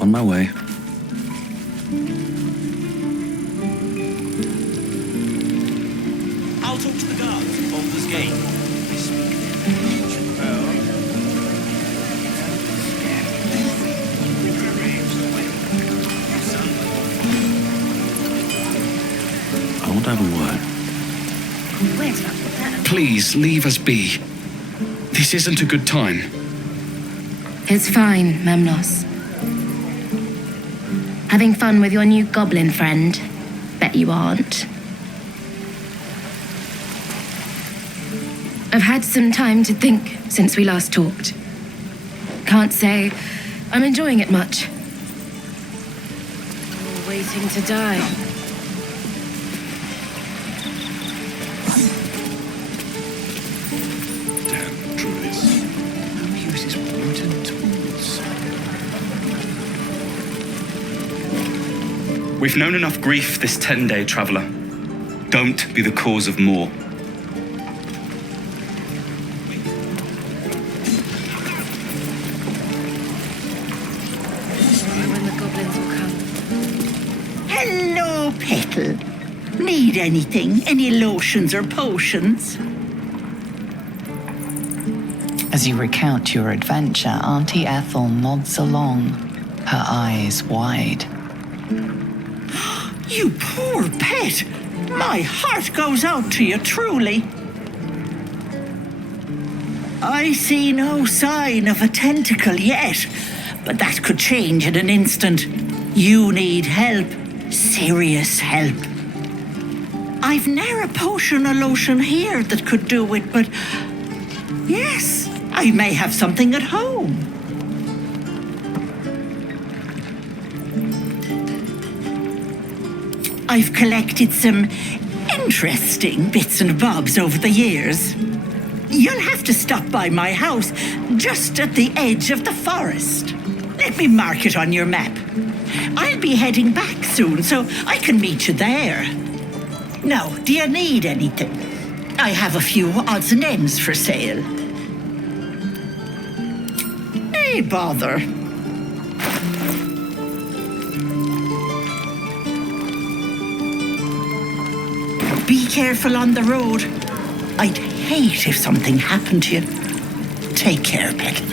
On my way. I'll talk to the guards. Baldur's Gate. I want to have a word. Please, leave us be. This isn't a good time. It's fine, Memnos. Having fun with your new goblin friend? Bet you aren't. I've had some time to think since we last talked. Can't say I'm enjoying it much. All waiting to die. Damn druids. Who uses wooden tools? We've known enough grief this 10-day traveller. Don't be the cause of more. When the goblins will come. Hello, Petal. Need anything? Any lotions or potions? As you recount your adventure, Auntie Ethel nods along, her eyes wide. You poor pet. My heart goes out to you, truly. I see no sign of a tentacle yet, but that could change in an instant. You need help. Serious help. I've ne'er a potion or lotion here that could do it, but yes, I may have something at home. I've collected some interesting bits and bobs over the years. You'll have to stop by my house just at the edge of the forest. Let me mark it on your map. I'll be heading back soon, so I can meet you there. Now, do you need anything? I have a few odds and ends for sale. Hey, bother. Be careful on the road. I'd hate if something happened to you. Take care, Petal.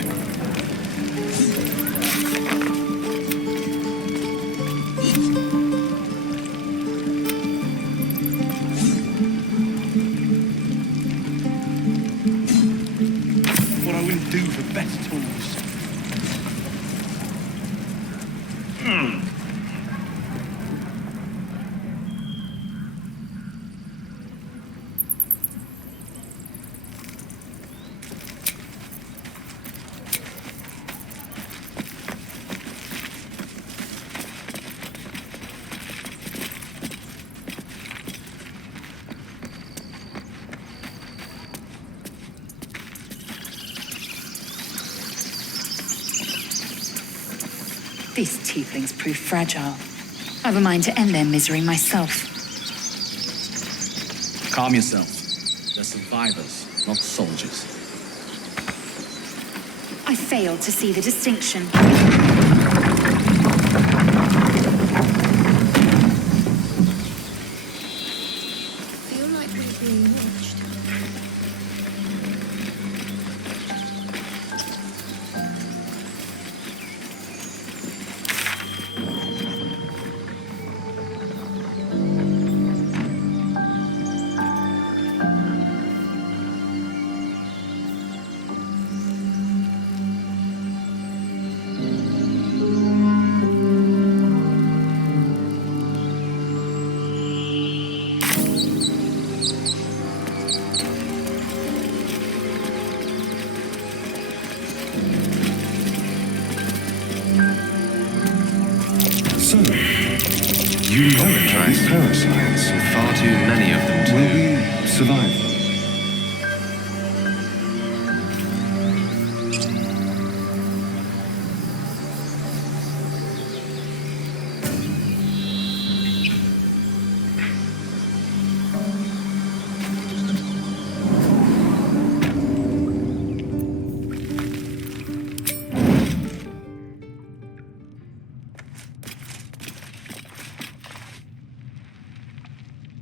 What I wouldn't do for better tools. These tieflings prove fragile. I've a mind to end their misery myself. Calm yourself. They're survivors, not soldiers. I fail to see the distinction. Feel like we're being watched. So, you know these parasites. Far too many of them, Will we survive?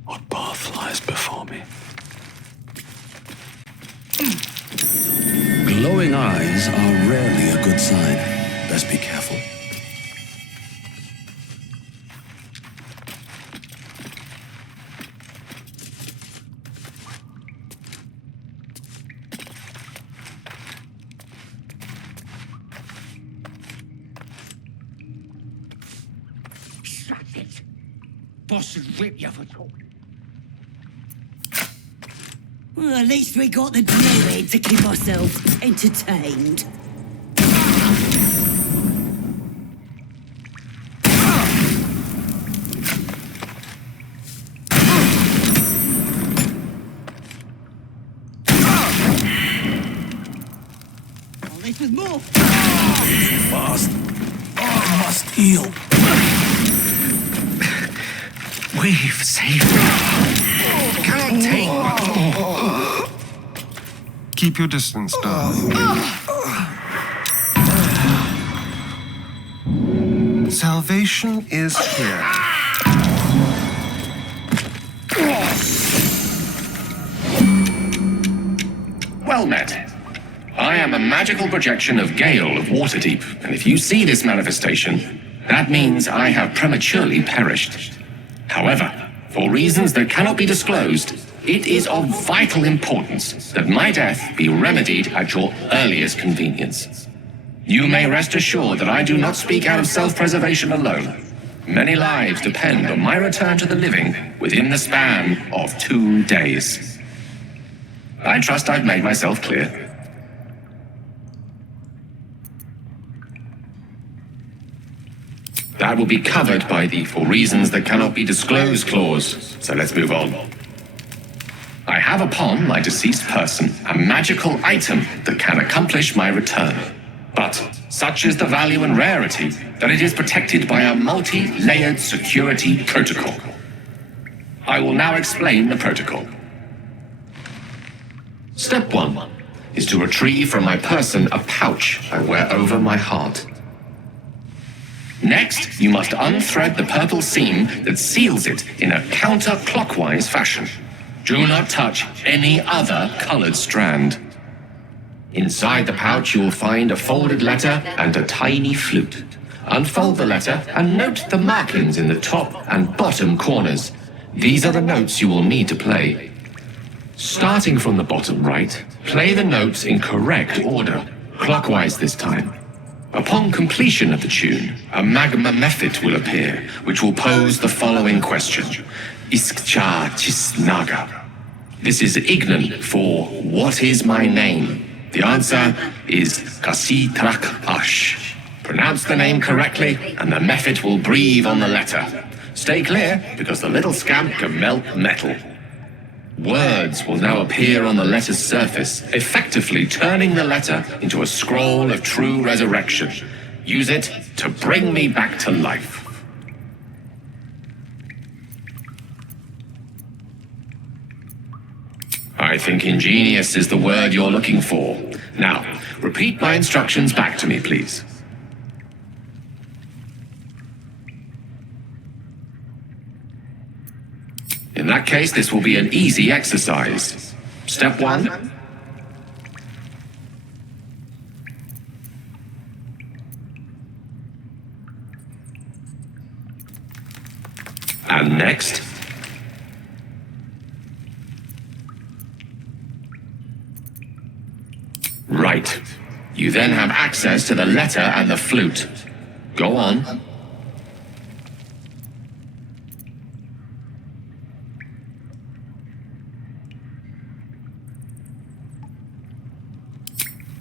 What path lies before me? Glowing eyes are rarely a good sign. Best be careful. Shut it! Boss will rip you for talking. Well, at least we got the druid to keep ourselves entertained. Oh, this was more. Too fast. I must heal. We've saved her. Cannot take Keep your distance, darling. Salvation is here. Well met. I am a magical projection of Gale of Waterdeep, and if you see this manifestation, that means I have prematurely perished. However, for reasons that cannot be disclosed, it is of vital importance that my death be remedied at your earliest convenience. You may rest assured that I do not speak out of self-preservation alone. Many lives depend on my return to the living within the span of 2 days. I trust I've made myself clear. That will be covered by the "for reasons that cannot be disclosed" clause, so let's move on. I have upon my deceased person a magical item that can accomplish my return. But such is the value and rarity that it is protected by a multi-layered security protocol. I will now explain the protocol. Step 1 is to retrieve from my person a pouch I wear over my heart. Next, you must unthread the purple seam that seals it in a counterclockwise fashion. Do not touch any other colored strand. Inside the pouch, you will find a folded letter and a tiny flute. Unfold the letter and note the markings in the top and bottom corners. These are the notes you will need to play. Starting from the bottom right, play the notes in correct order, clockwise this time. Upon completion of the tune, a magma method will appear, which will pose the following question. Iskcha Chisnaga. This is Ignan for "What is my name?" The answer is Kasitrak Ash. Pronounce the name correctly, and the method will breathe on the letter. Stay clear, because the little scamp can melt metal. Words will now appear on the letter's surface, effectively turning the letter into a scroll of true resurrection. Use it to bring me back to life. I think ingenious is the word you're looking for. Now, repeat my instructions back to me, please. In that case, this will be an easy exercise. Step 1. And next. Right. You then have access to the letter and the flute. Go on.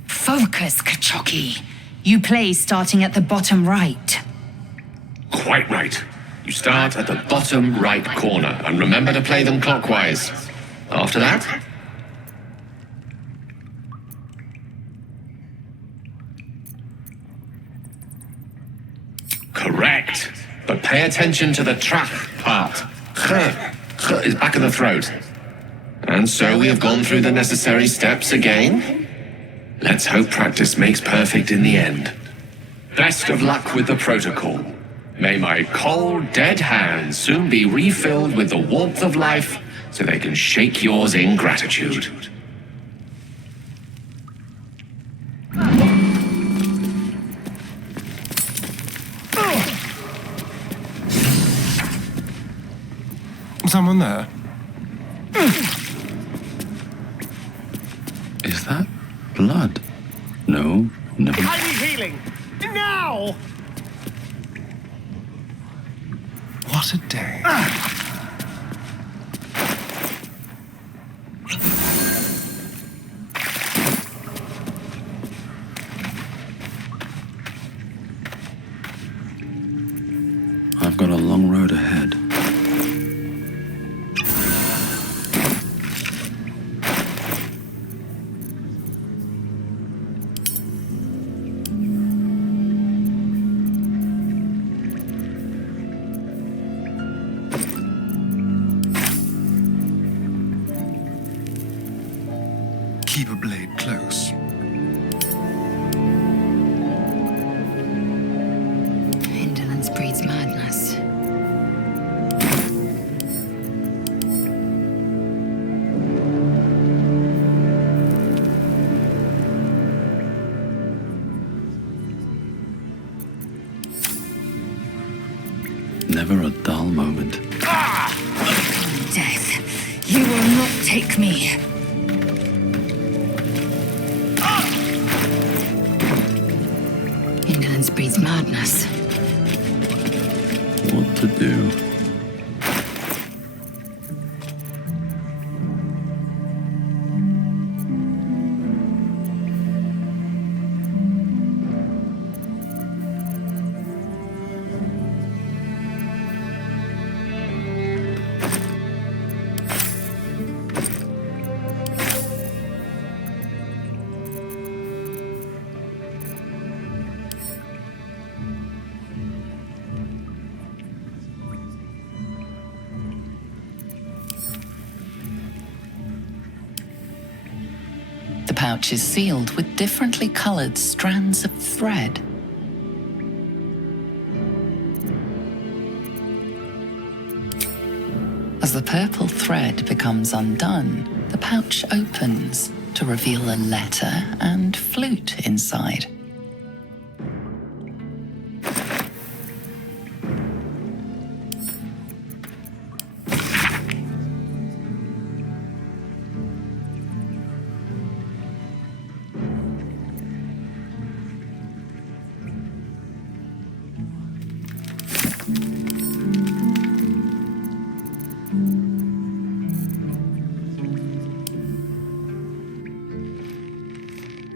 Focus, Kachoki. You play starting at the bottom right. Quite right. You start at the bottom right corner, and remember to play them clockwise. After that, correct. But pay attention to the trach part. Ch is back of the throat. And so we have gone through the necessary steps again. Let's hope practice makes perfect in the end. Best of luck with the protocol. May my cold, dead hands soon be refilled with the warmth of life so they can shake yours in gratitude. Someone there? Is that blood? No, never. I need healing! Now! What a day. I've got a long road ahead. Keep a blade close. Indolence breeds madness. Never a dull moment. Death, you will not take me. Indolence breeds madness. What to do? The pouch is sealed with differently colored strands of thread. As the purple thread becomes undone, the pouch opens to reveal a letter and flute inside.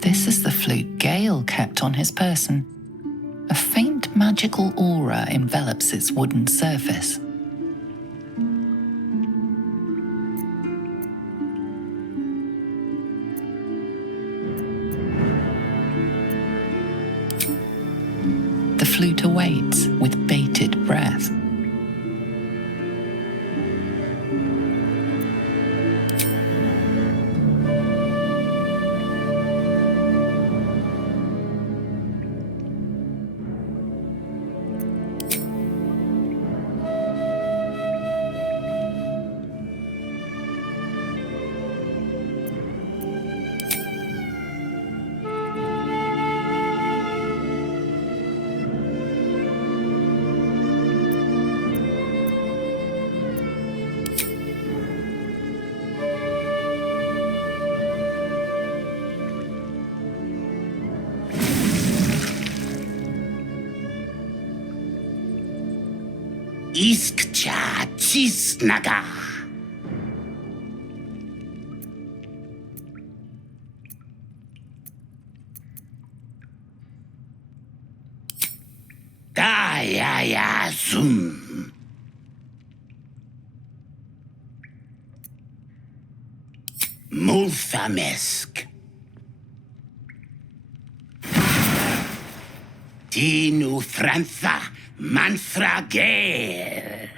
This is the flute Gale kept on his person. A faint magical aura envelops its wooden surface. The flute awaits with bated breath. Iskcha Chisnaga. Die. ya, zoom. Multhamesk. Tinu Frantha Manthra Gale.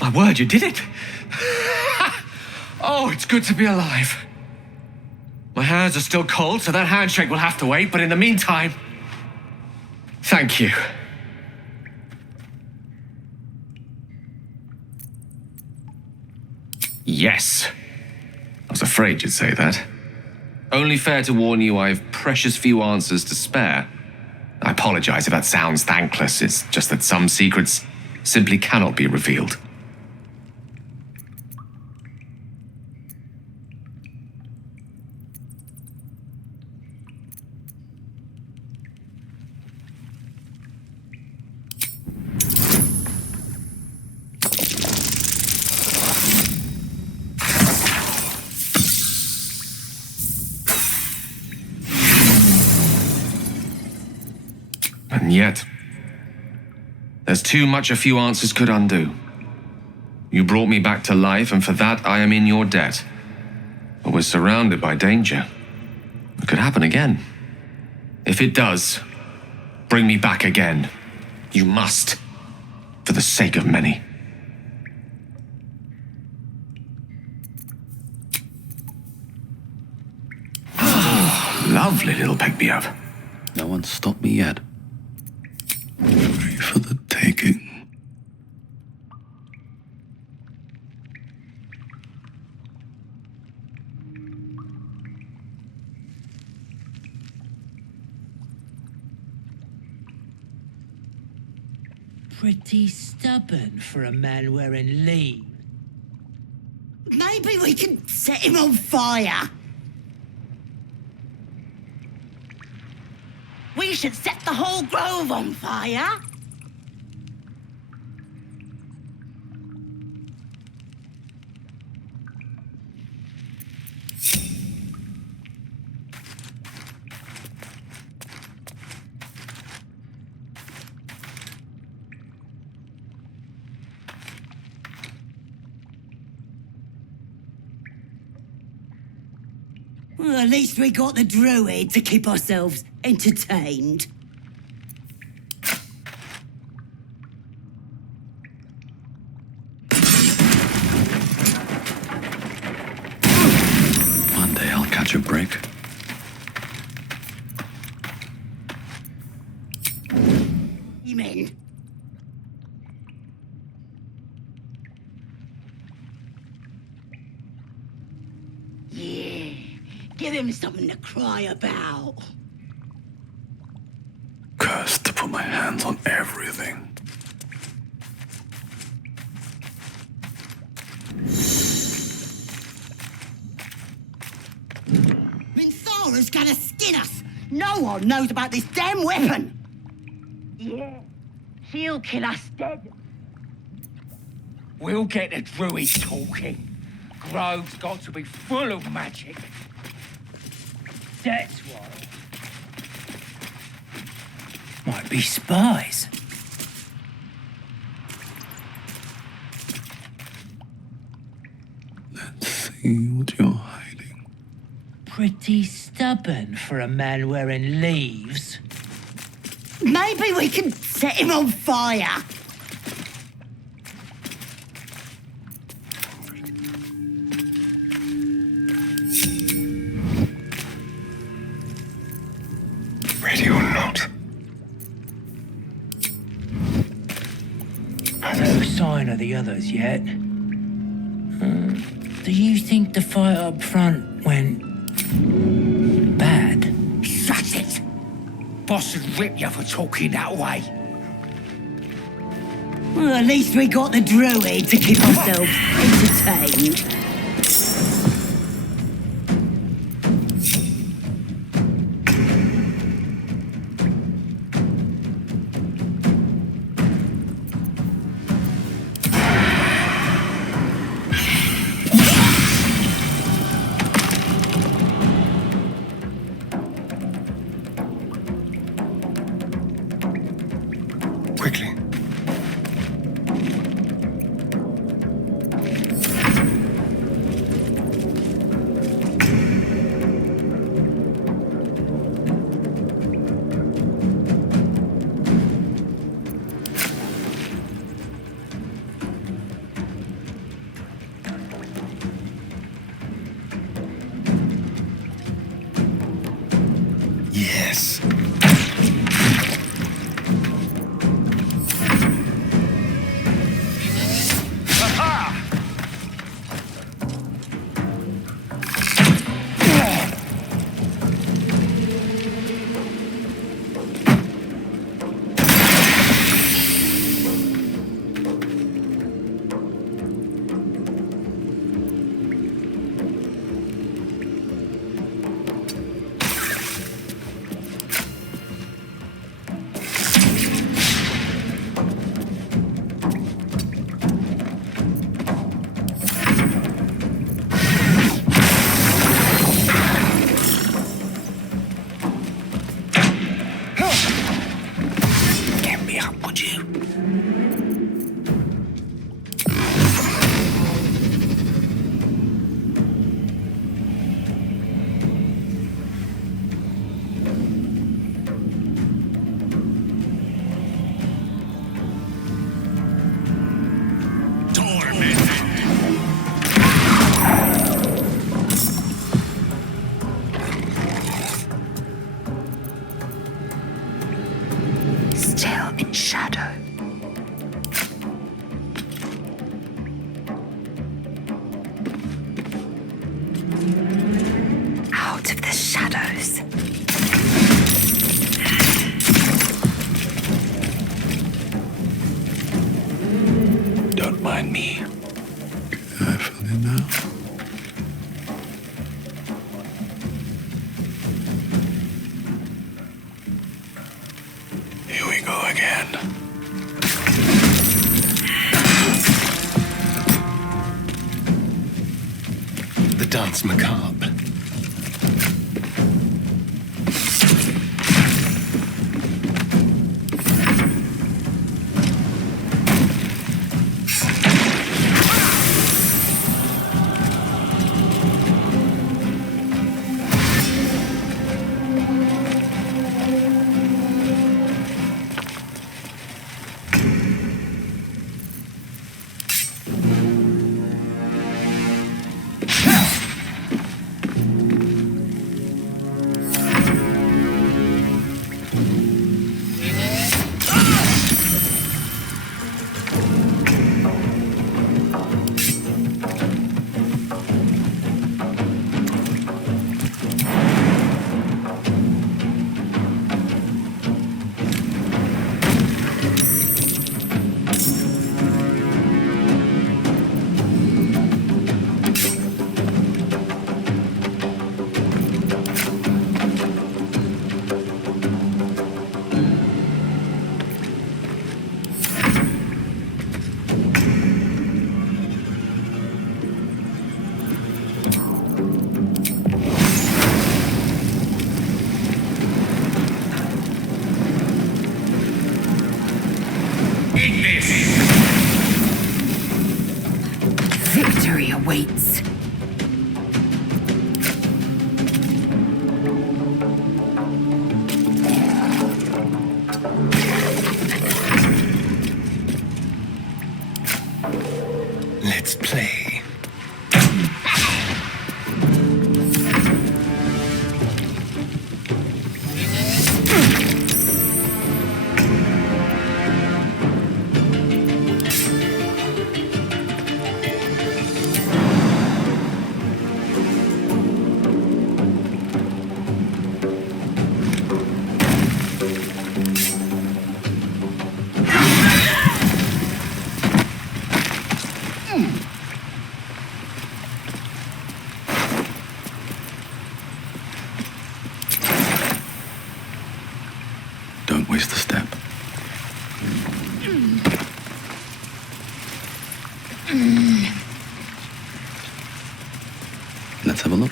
My word, you did it! Oh, it's good to be alive. My hands are still cold, so that handshake will have to wait, but in the meantime, thank you. Yes. I was afraid you'd say that. Only fair to warn you, I've precious few answers to spare. I apologize if that sounds thankless. It's just that some secrets simply cannot be revealed. And yet, there's too much a few answers could undo. You brought me back to life, and for that I am in your debt. But we're surrounded by danger. It could happen again. If it does, bring me back again. You must, for the sake of many. Oh, lovely little pick-me-up. No one's stopped me yet. Free for the taking. Pretty stubborn for a man wearing lean. Maybe we can set him on fire. We should set the whole grove on fire. Well, at least we got the druid to keep ourselves entertained. One day I'll catch a break. Amen. Yeah, give him something to cry about. Cursed to put my hands on everything. gonna skin us. No one knows about this damn weapon. Yeah, she'll kill us dead. We'll get the druid talking. Grove's got to be full of magic. That's why. Might be spies. Let's see what you're hiding. Pretty stubborn for a man wearing leaves. Maybe we can set him on fire. Ready or not? No sign of the others yet. Do you think the fight up front went bad? Shut it! Boss would rip you for talking that way. Well, at least we got the druid to keep ourselves entertained. Quickly. Yes. Get me up, would you? Still in shadow. Out of the shadows. Don't mind me. Carefully now. Here we go again. The dance macabre. Eat this! Victory awaits. Let's play. Don't waste the step. Let's have a look.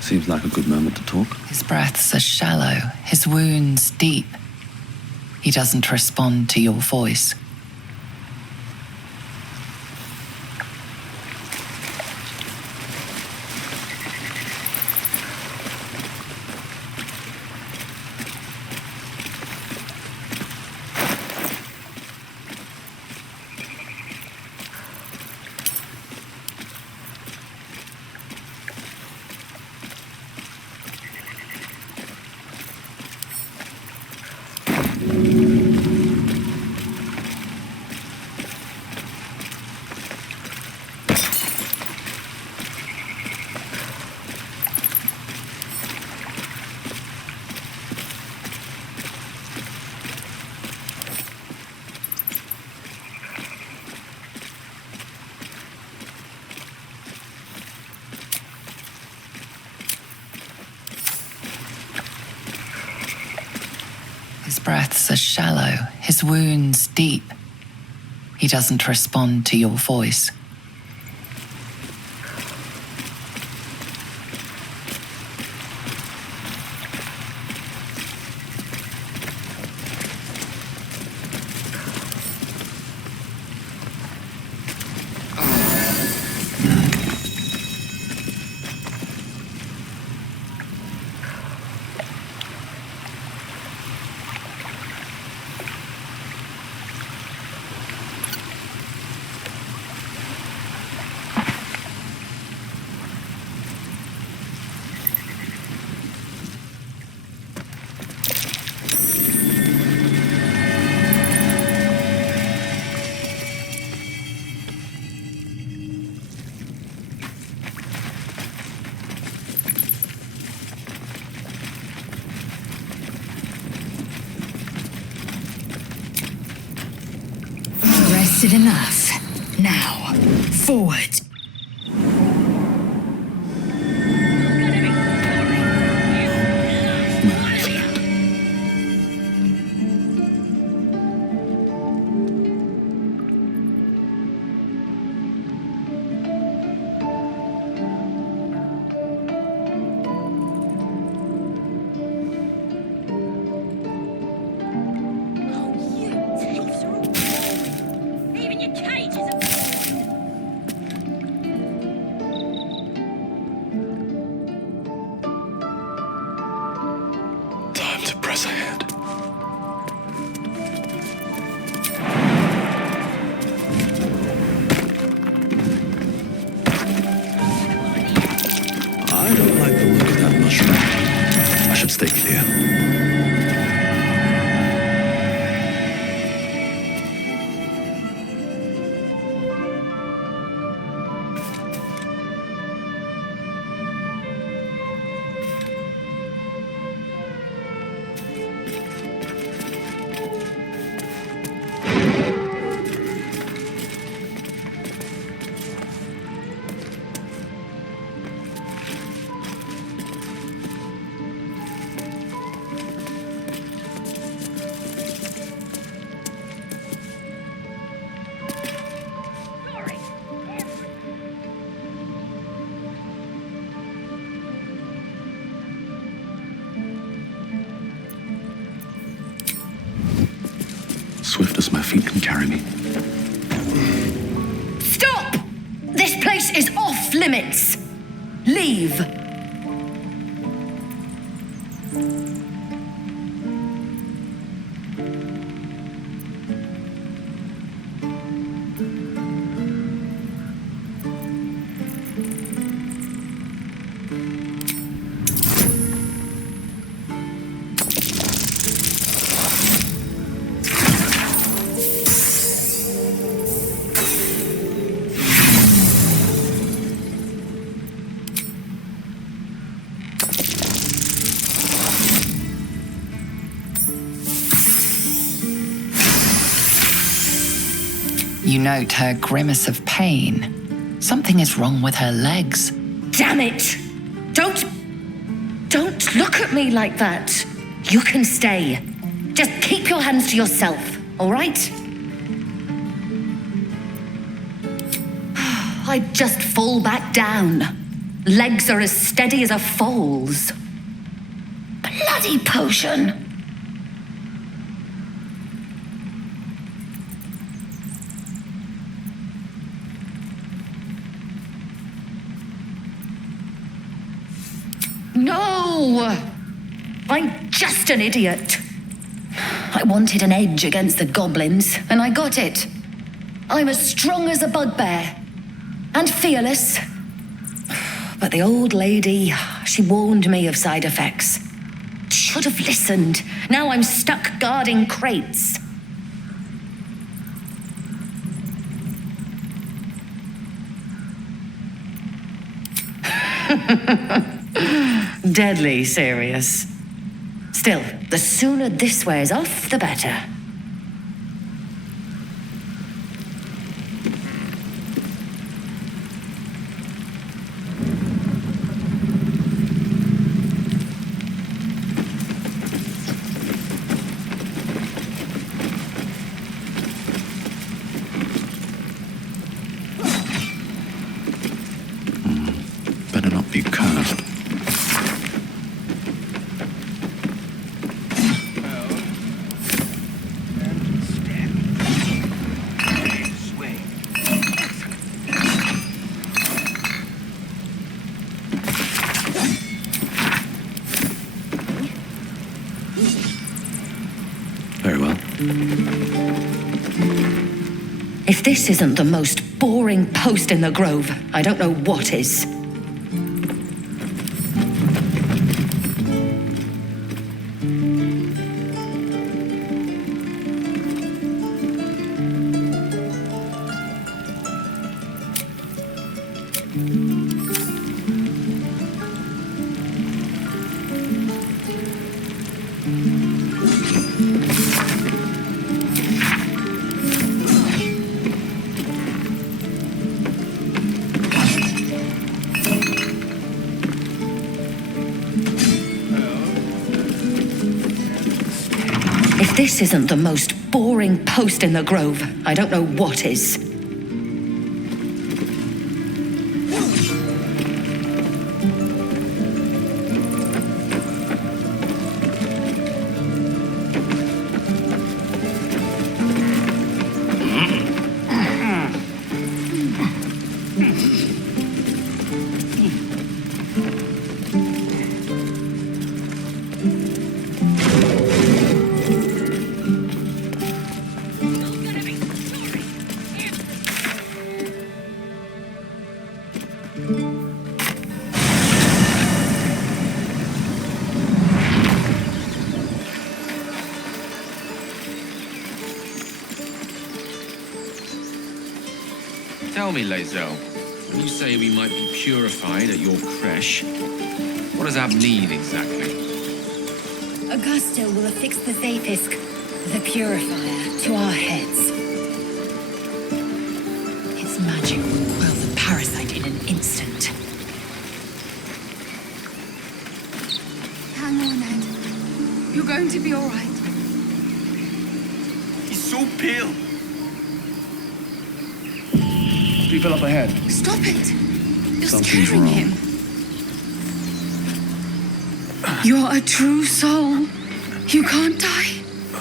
Seems like a good moment to talk. His breaths are shallow, his wounds deep. He doesn't respond to your voice. His breaths are shallow, his wounds deep. He doesn't respond to your voice. Rested enough. Now, forward. stay clear. Swift as my feet can carry me. Stop! This place is off limits. Leave. You note her grimace of pain. Something is wrong with her legs. Damn it! Don't look at me like that. You can stay. Just keep your hands to yourself, all right? I'd just fall back down. Legs are as steady as a foal's. Bloody potion. No! I'm just an idiot. I wanted an edge against the goblins, and I got it. I'm as strong as a bugbear. And fearless. But the old lady, she warned me of side effects. Should have listened. Now I'm stuck guarding crates. Deadly serious. Still, the sooner this wears off, the better. Better not be cursed. Very well. If this isn't the most boring post in the grove, I don't know what is. If this isn't the most boring post in the grove, I don't know what is. Tell me, Lae'zel, when you say we might be purified at your creche, what does that mean exactly? Augusto will affix the Zafisk, the purifier, to our heads. Its magic will quell the parasite in an instant. Hang on, Ed. You're going to be all right. He's so pale. People up ahead. Stop it! You're Something's scaring wrong. him. You're a true soul. You can't die.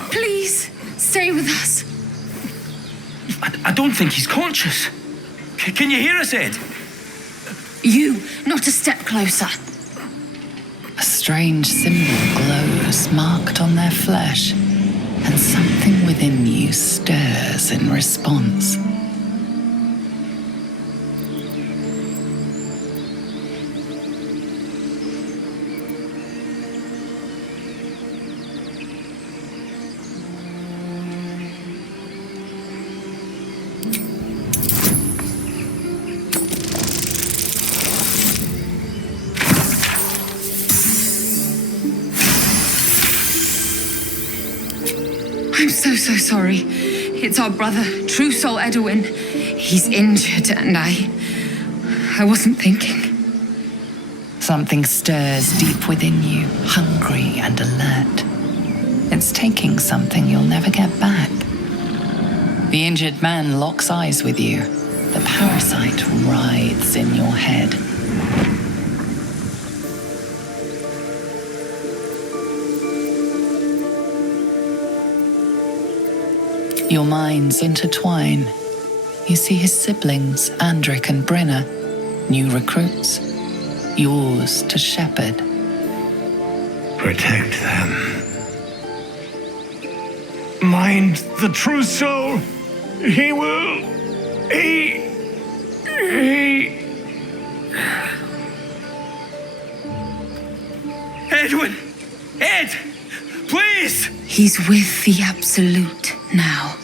Please, stay with us. I don't think he's conscious. Can you hear us, Ed? You, not a step closer. A strange symbol glows marked on their flesh, and something within you stirs in response. I'm so sorry. It's our brother, True Soul Edwin. He's injured and I wasn't thinking. Something stirs deep within you, hungry and alert. It's taking something you'll never get back. The injured man locks eyes with you. The parasite writhes in your head. Your minds intertwine. You see his siblings, Andric and Brenna, new recruits, yours to shepherd. Protect them. Mind the true soul. He will. He. Edwin! Ed! Please! He's with the Absolute now.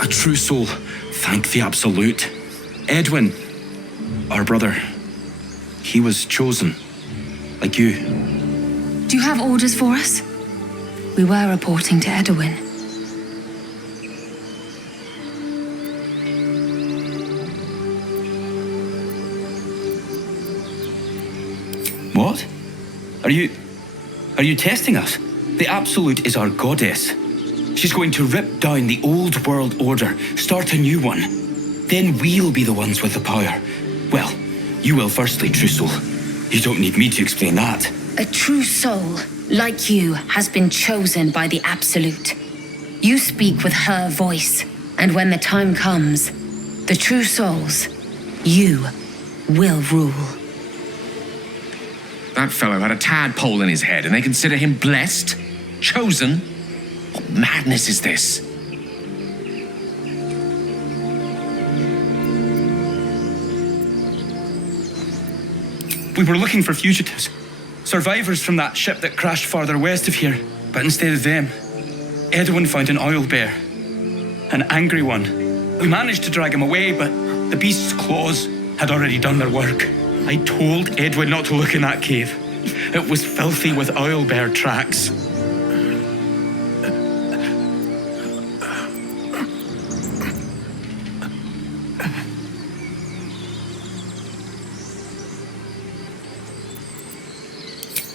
A true soul. Thank the Absolute. Edwin, our brother, he was chosen. Like you. Do you have orders for us? We were reporting to Edwin. What? Are you testing us? The Absolute is our goddess. She's going to rip down the old world order, start a new one. Then we'll be the ones with the power. Well, you will firstly, True Soul. You don't need me to explain that. A true soul, like you, has been chosen by the Absolute. You speak with her voice, and when the time comes, the true souls, you will rule. That fellow had a tadpole in his head, and they consider him blessed? Chosen? What madness is this? We were looking for fugitives. Survivors from that ship that crashed farther west of here. But instead of them, Edwin found an oil bear. An angry one. We managed to drag him away, but the beast's claws had already done their work. I told Edwin not to look in that cave. It was filthy with oil bear tracks.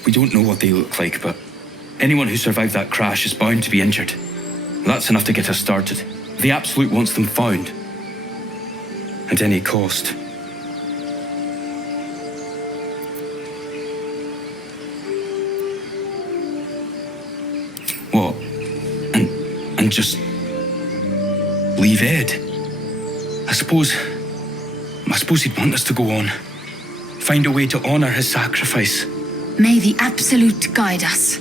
We don't know what they look like, but anyone who survived that crash is bound to be injured. That's enough to get us started. The Absolute wants them found. At any cost. What? And just leave Ed? I suppose he'd want us to go on. Find a way to honor his sacrifice. May the Absolute guide us.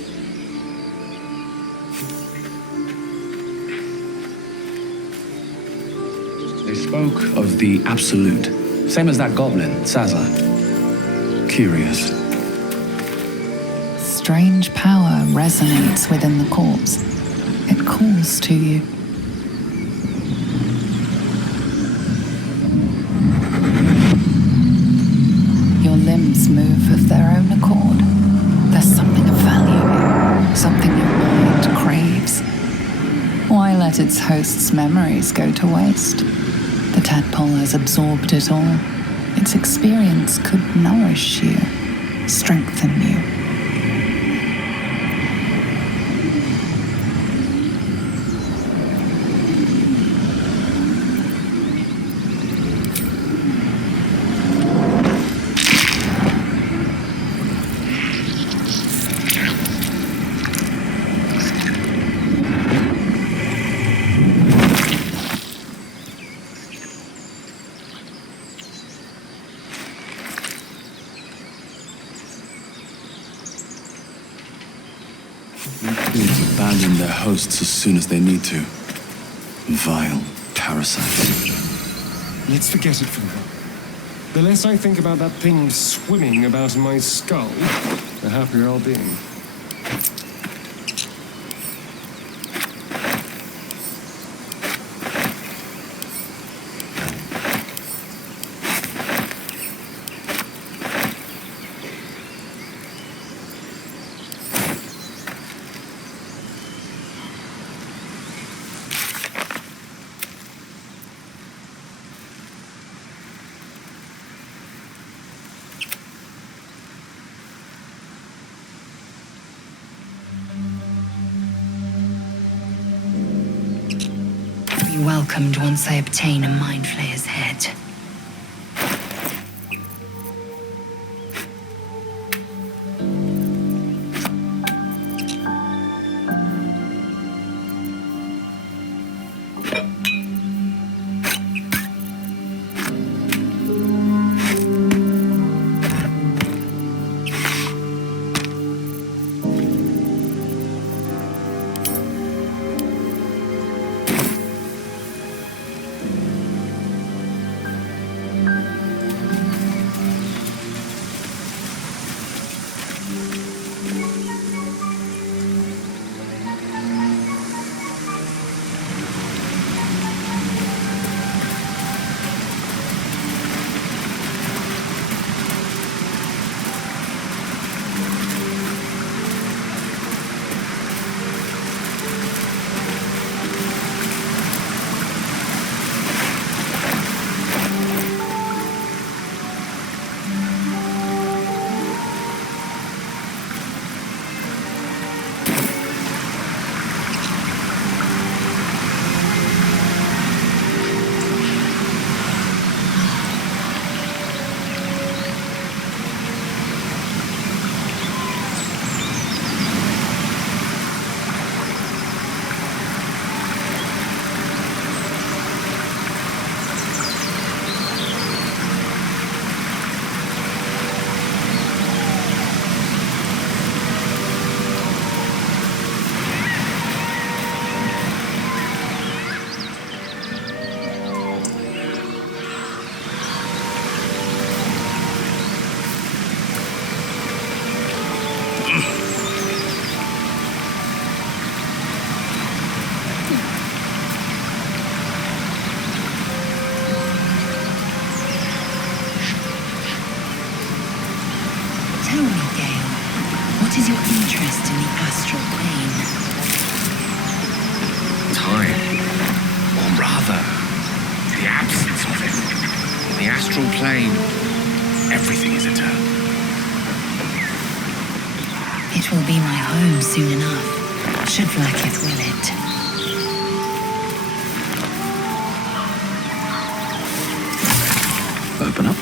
They spoke of the Absolute, same as that goblin, Sazza. Curious. Strange power resonates within the corpse. It calls to you. let its host's memories go to waste. The tadpole has absorbed it all. Its experience could nourish you, strengthen you. Pigs abandon their hosts as soon as they need to. Vile parasites. Let's forget it for now. The less I think about that thing swimming about in my skull, the happier I'll be. Be welcomed once I obtain a Mind Flayer's head. What is your interest in the astral plane? Time. Or rather, the absence of it. In the astral plane, everything is eternal. It will be my home soon enough, should Vlaakith will it. Open up.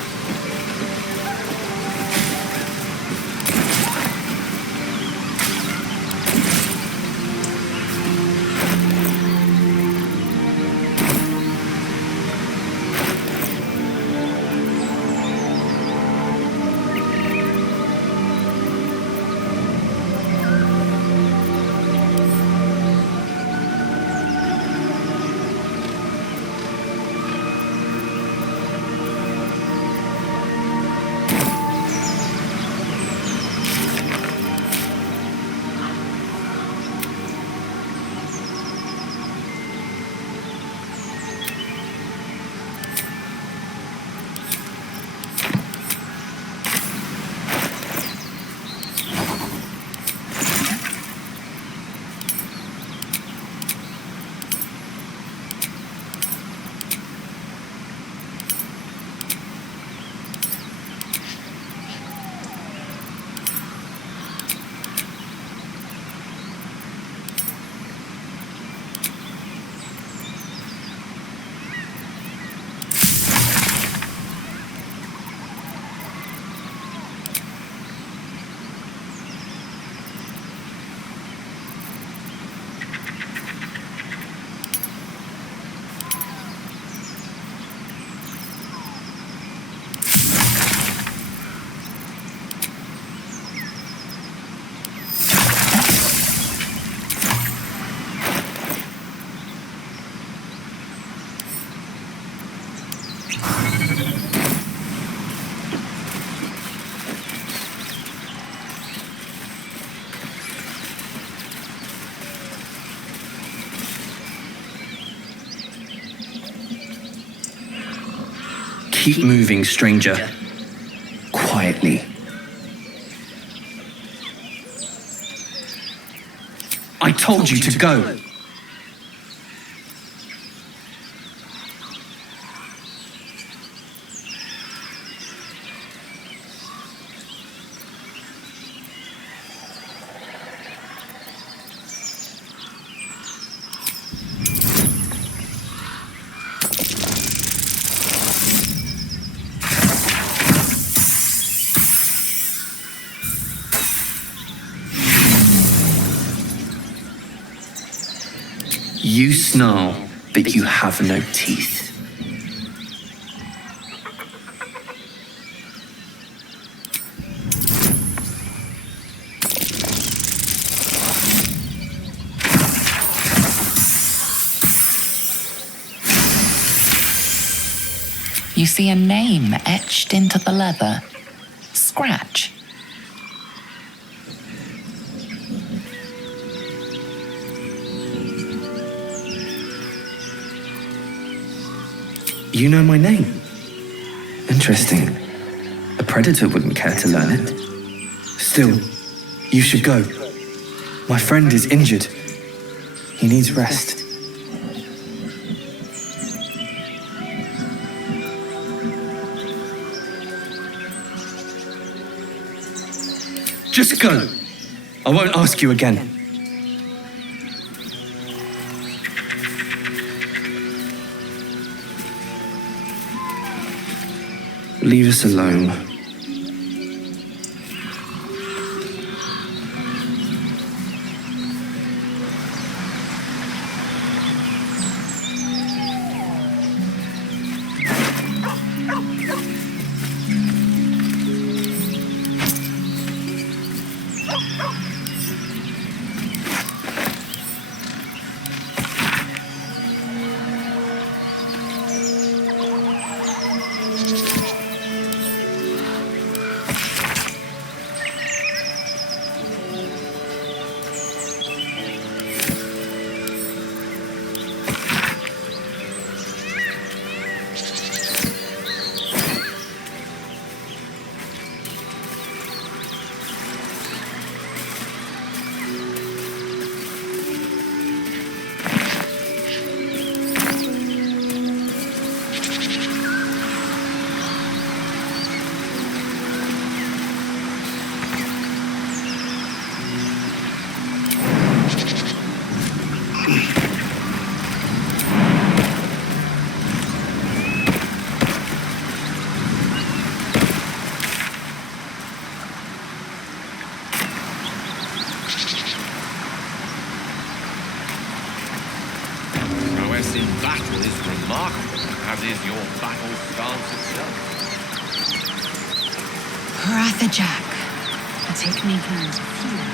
Keep moving, stranger. Quietly. I told you to go. You snarl, but you have no teeth. You see a name etched into the leather. Scratch. You know my name? Interesting. A predator wouldn't care to learn it. Still, you should go. My friend is injured. He needs rest. Just go. I won't ask you again. Leave us alone. In battle is remarkable, as is your battle stance itself. Jack. A technique learned a few years.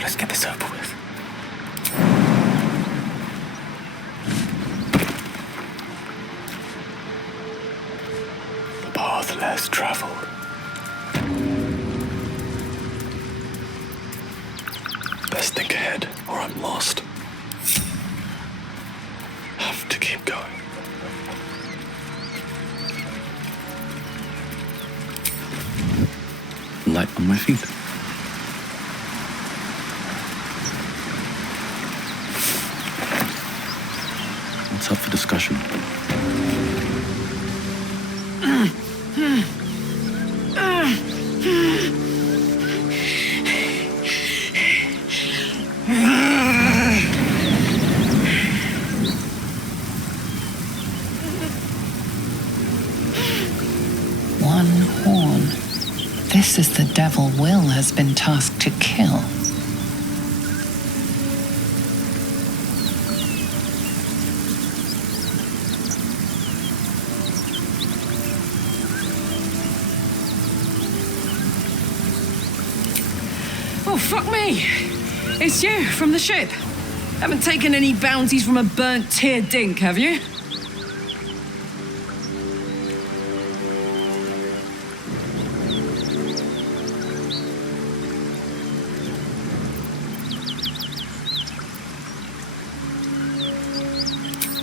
Let's get this over with. The path less traveled. Best think ahead, or I'm lost. Have to keep going. Light on my feet. What's up for discussion? one horn. This is the devil Will has been tasked to kill. Oh, fuck me! It's you, from the ship. Haven't taken any bounties from a burnt tear dink, have you?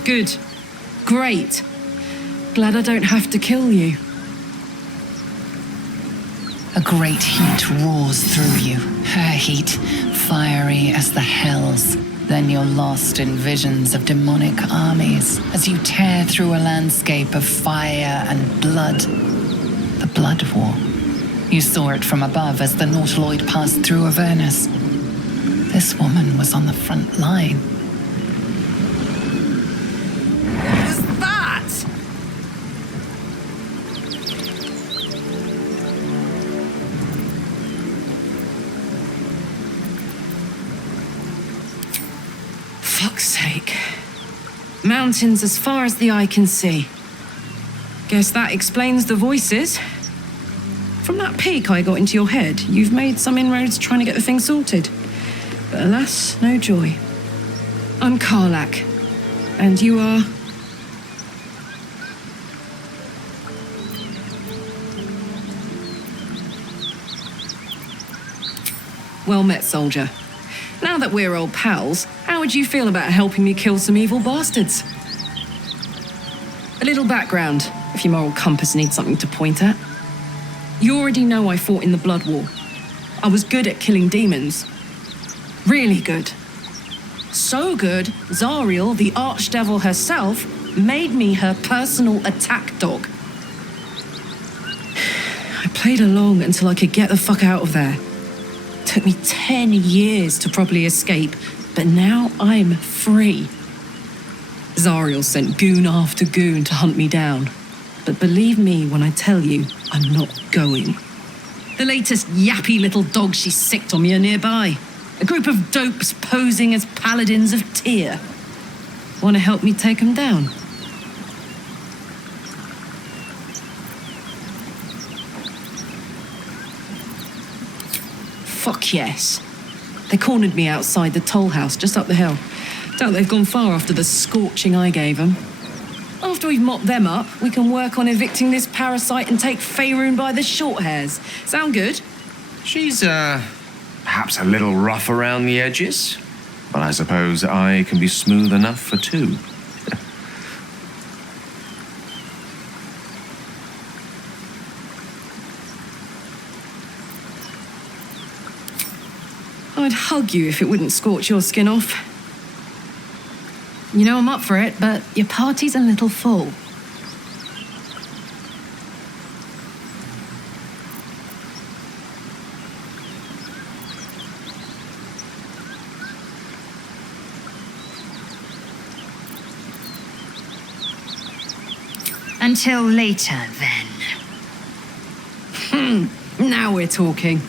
Good. Great. Glad I don't have to kill you. A great heat roars through you, her heat, fiery as the hells. Then you're lost in visions of demonic armies as you tear through a landscape of fire and blood. The Blood War. You saw it from above as the Nautiloid passed through Avernus. This woman was on the front line. What was that? Fuck's sake. Mountains as far as the eye can see. Guess that explains the voices. From that peek I got into your head, you've made some inroads trying to get the thing sorted. But alas, no joy. I'm Karlak, and you are... Well met, soldier. Now that we're old pals, how would you feel about helping me kill some evil bastards? A little background, if your moral compass needs something to point at. You already know I fought in the Blood War. I was good at killing demons. Really good. So good, Zariel, the archdevil herself, made me her personal attack dog. I played along until I could get the fuck out of there. Took me 10 years to properly escape, but now I'm free. Zariel sent goon after goon to hunt me down. But believe me when I tell you, I'm not going. The latest yappy little dogs she sicked on me are nearby. A group of dopes posing as paladins of Tyr. Want to help me take them down? Fuck yes. They cornered me outside the toll house just up the hill. Doubt they've gone far after the scorching I gave them. After we've mopped them up, we can work on evicting this parasite and take Faerun by the short hairs. Sound good? She's, perhaps a little rough around the edges, but I suppose I can be smooth enough for two. I'd hug you if it wouldn't scorch your skin off. You know I'm up for it, but your party's a little full. Until later, then. Now we're talking.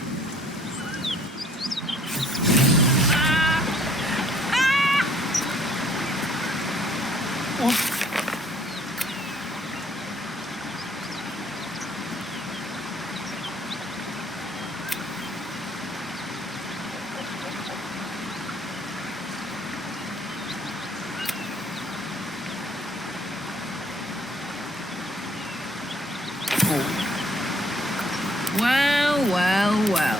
Well.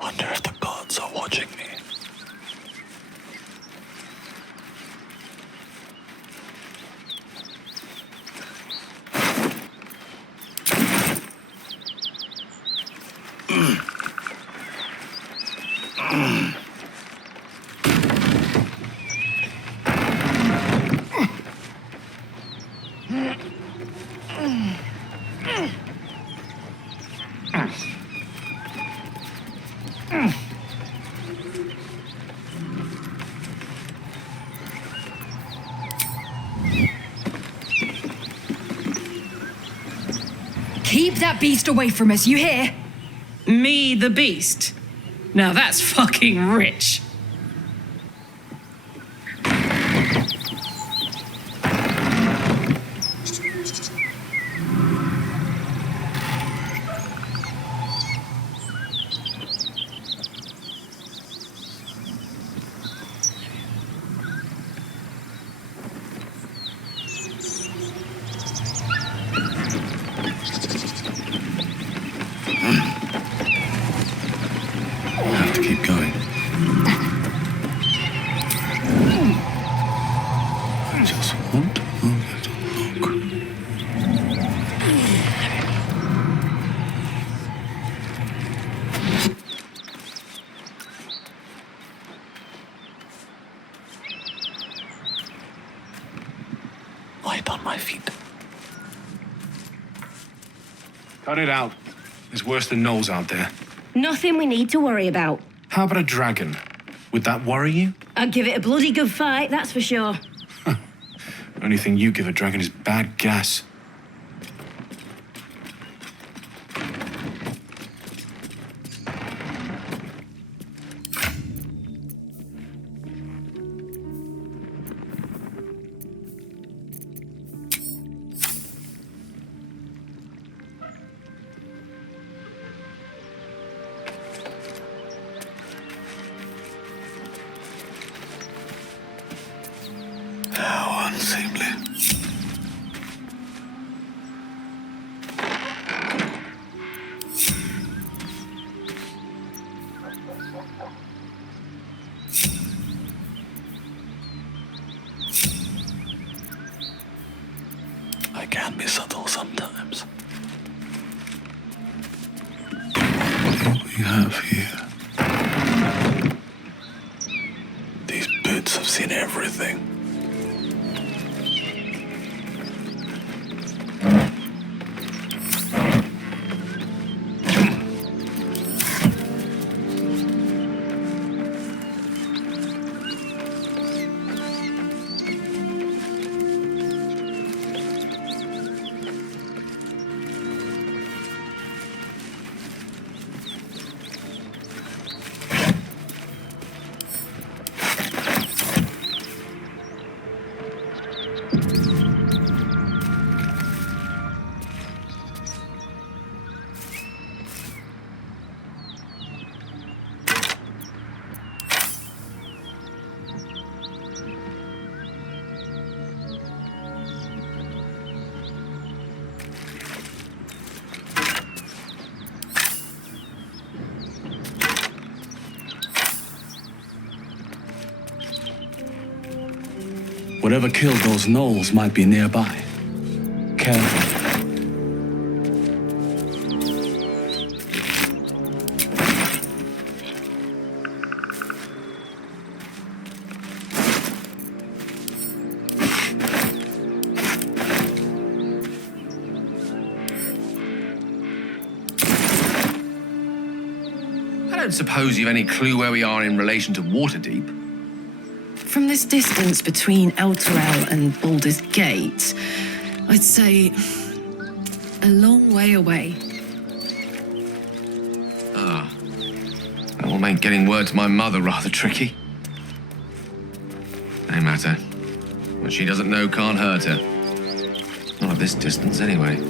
Wonder if the gods are watching me. Keep that beast away from us, you hear? Me, the beast? Now that's fucking rich. Cut it out. There's worse than gnolls out there. Nothing we need to worry about. How about a dragon? Would that worry you? I'd give it a bloody good fight, that's for sure. Only thing you give a dragon is bad gas. How unseemly. I can be subtle sometimes. What we have here. These boots have seen everything. Whatever killed those gnolls might be nearby. Careful. I don't suppose you've any clue where we are in relation to Waterdeep. From this distance between Elturel and Baldur's Gate, I'd say a long way away. Ah. That will make getting word to my mother rather tricky. No matter. What she doesn't know can't hurt her. Not at this distance, anyway.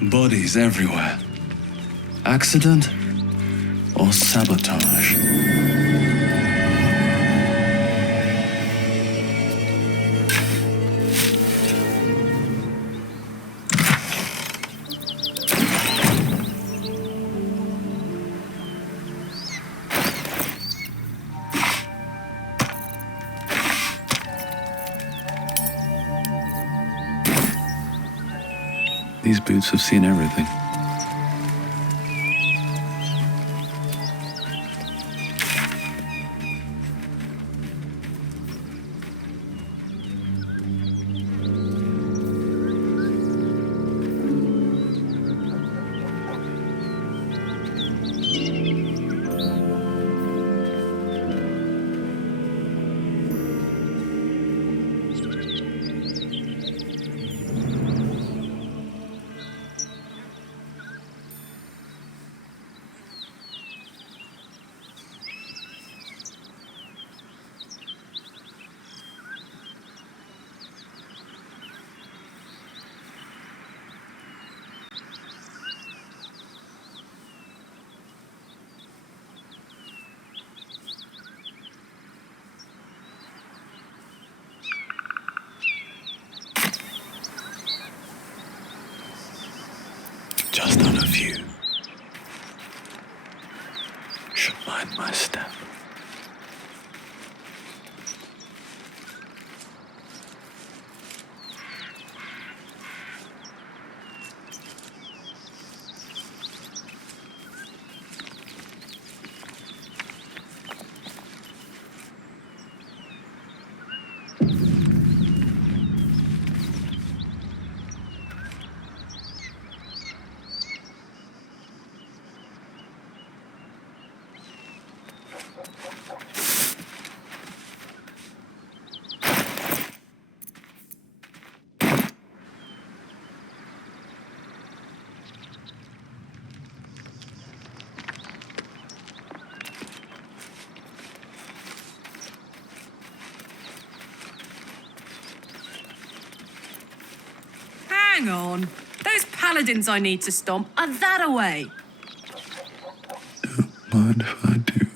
Bodies everywhere. Accident or sabotage? These boots have seen everything. Just on a view. Should mind my step. Hang on. Those paladins I need to stomp are that away. Mind if I do?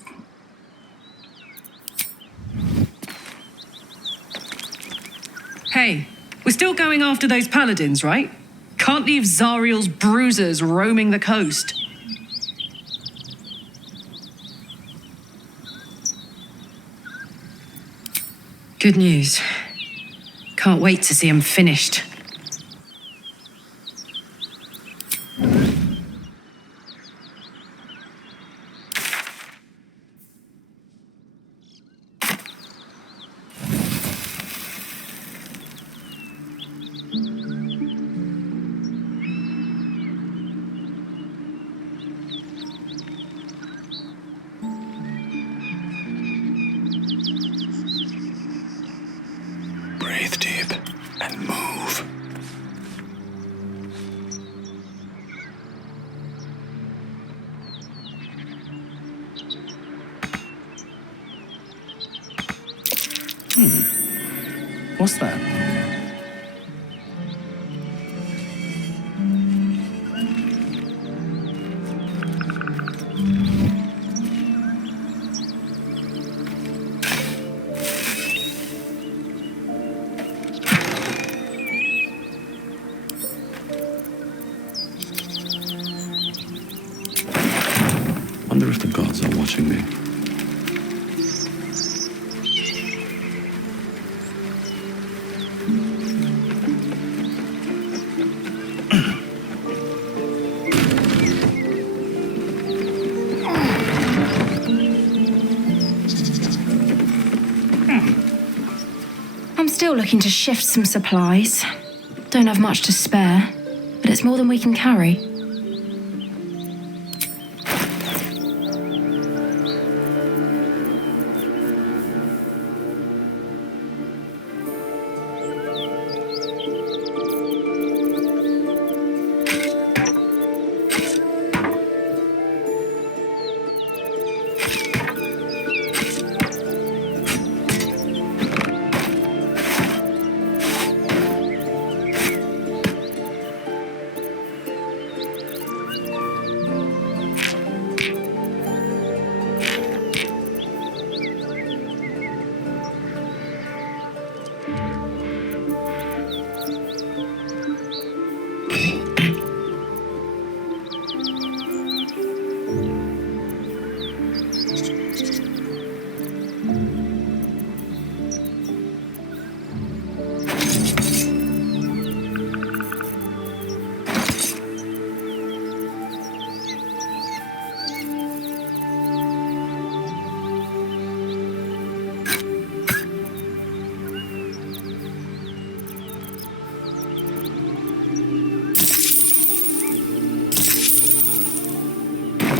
Hey, we're still going after those paladins, right? Can't leave Zariel's bruisers roaming the coast. Good news. Can't wait to see them finished. Breathe deep and move. What's that? Wonder if the gods are watching me. I'm still looking to shift some supplies. Don't have much to spare, but it's more than we can carry.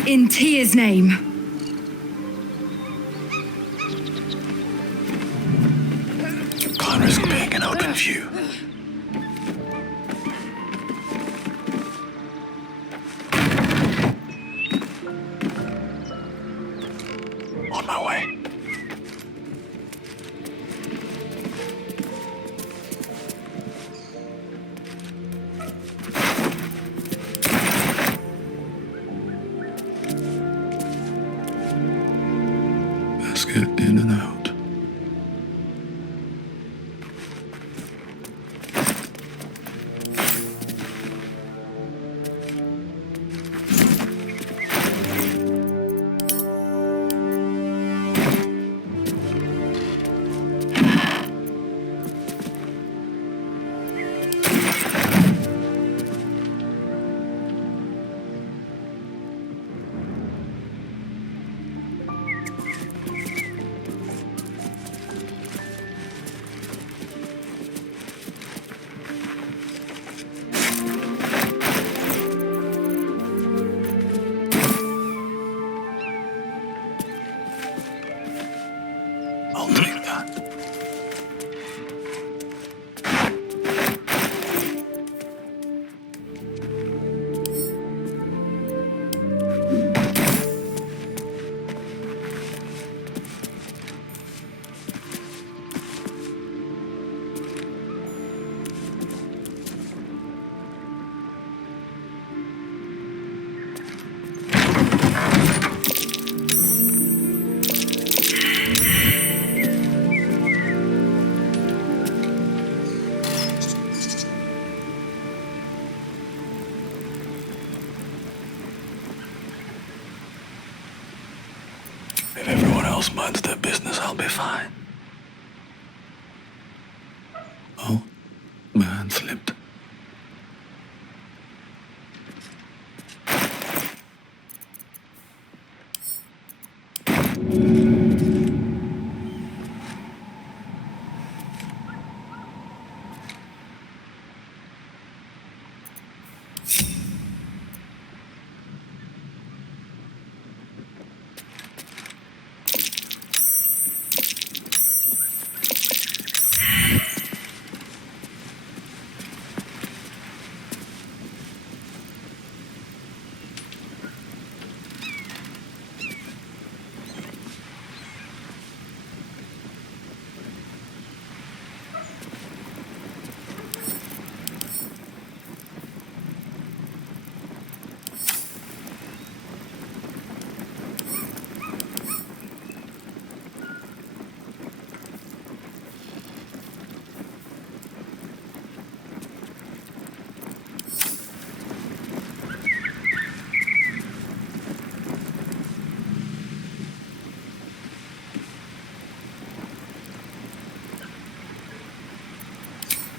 In Tia's name. Can't risk being in open view. On my way. Let's get in and out. I'll take that. If everyone else minds their business, I'll be fine. Oh, my hand slipped.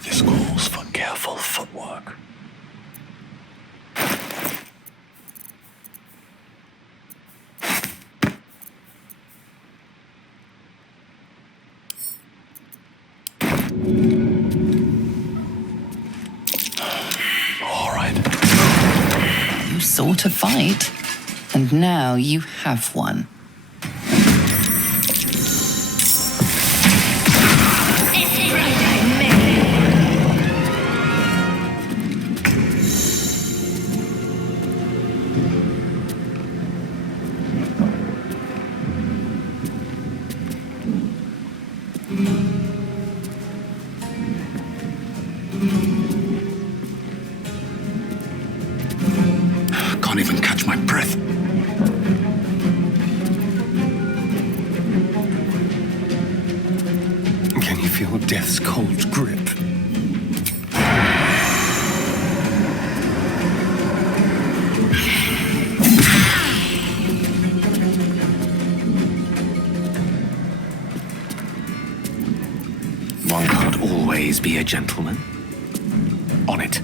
This calls for careful footwork. All right. You sought a fight, and now you have one. Can't even catch my breath. Can you feel death's cold grip? One can't always be a gentleman. On it.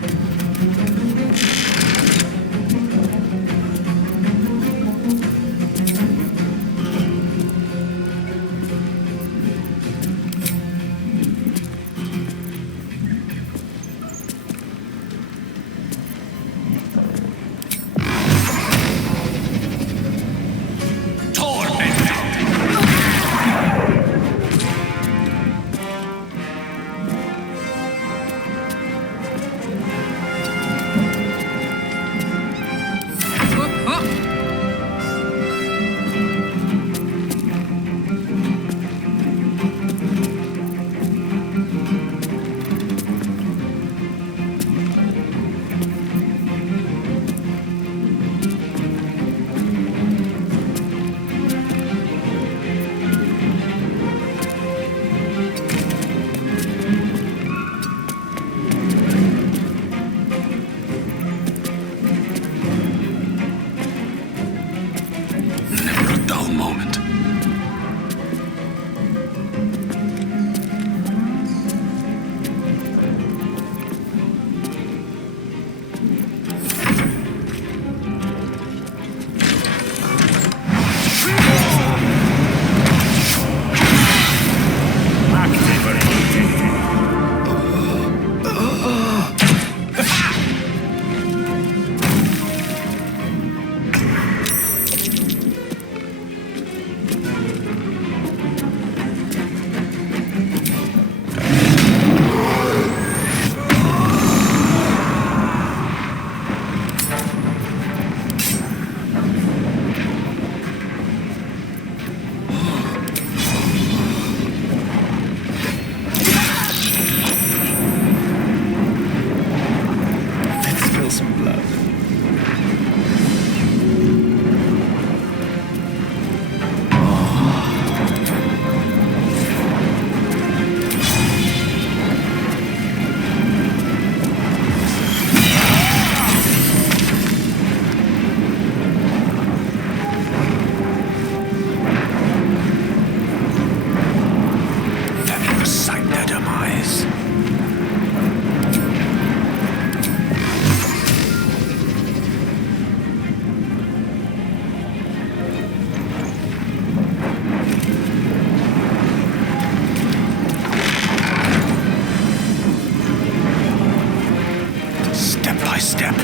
step.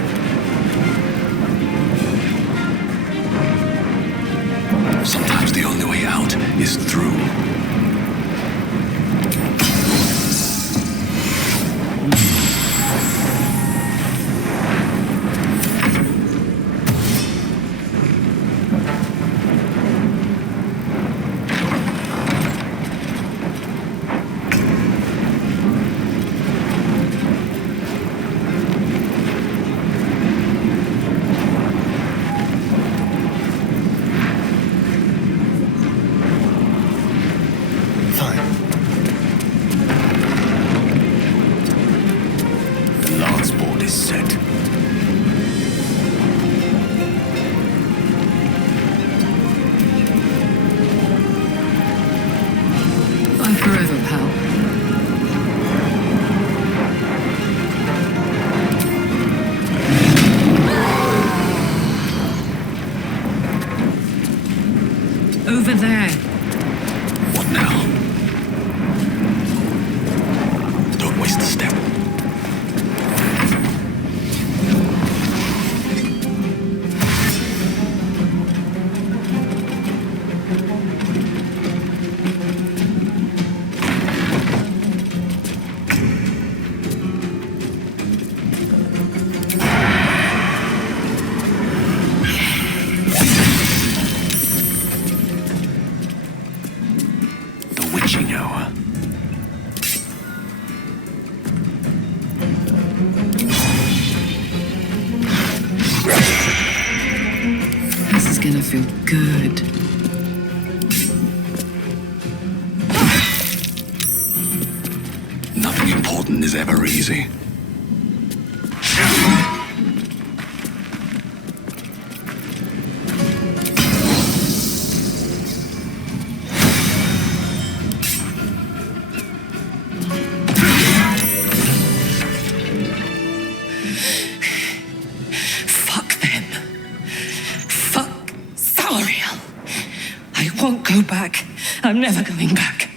Sometimes the only way out is through. Over there. What now? Don't waste a step. Feel good. Nothing important is ever easy. Back. I'm never going back.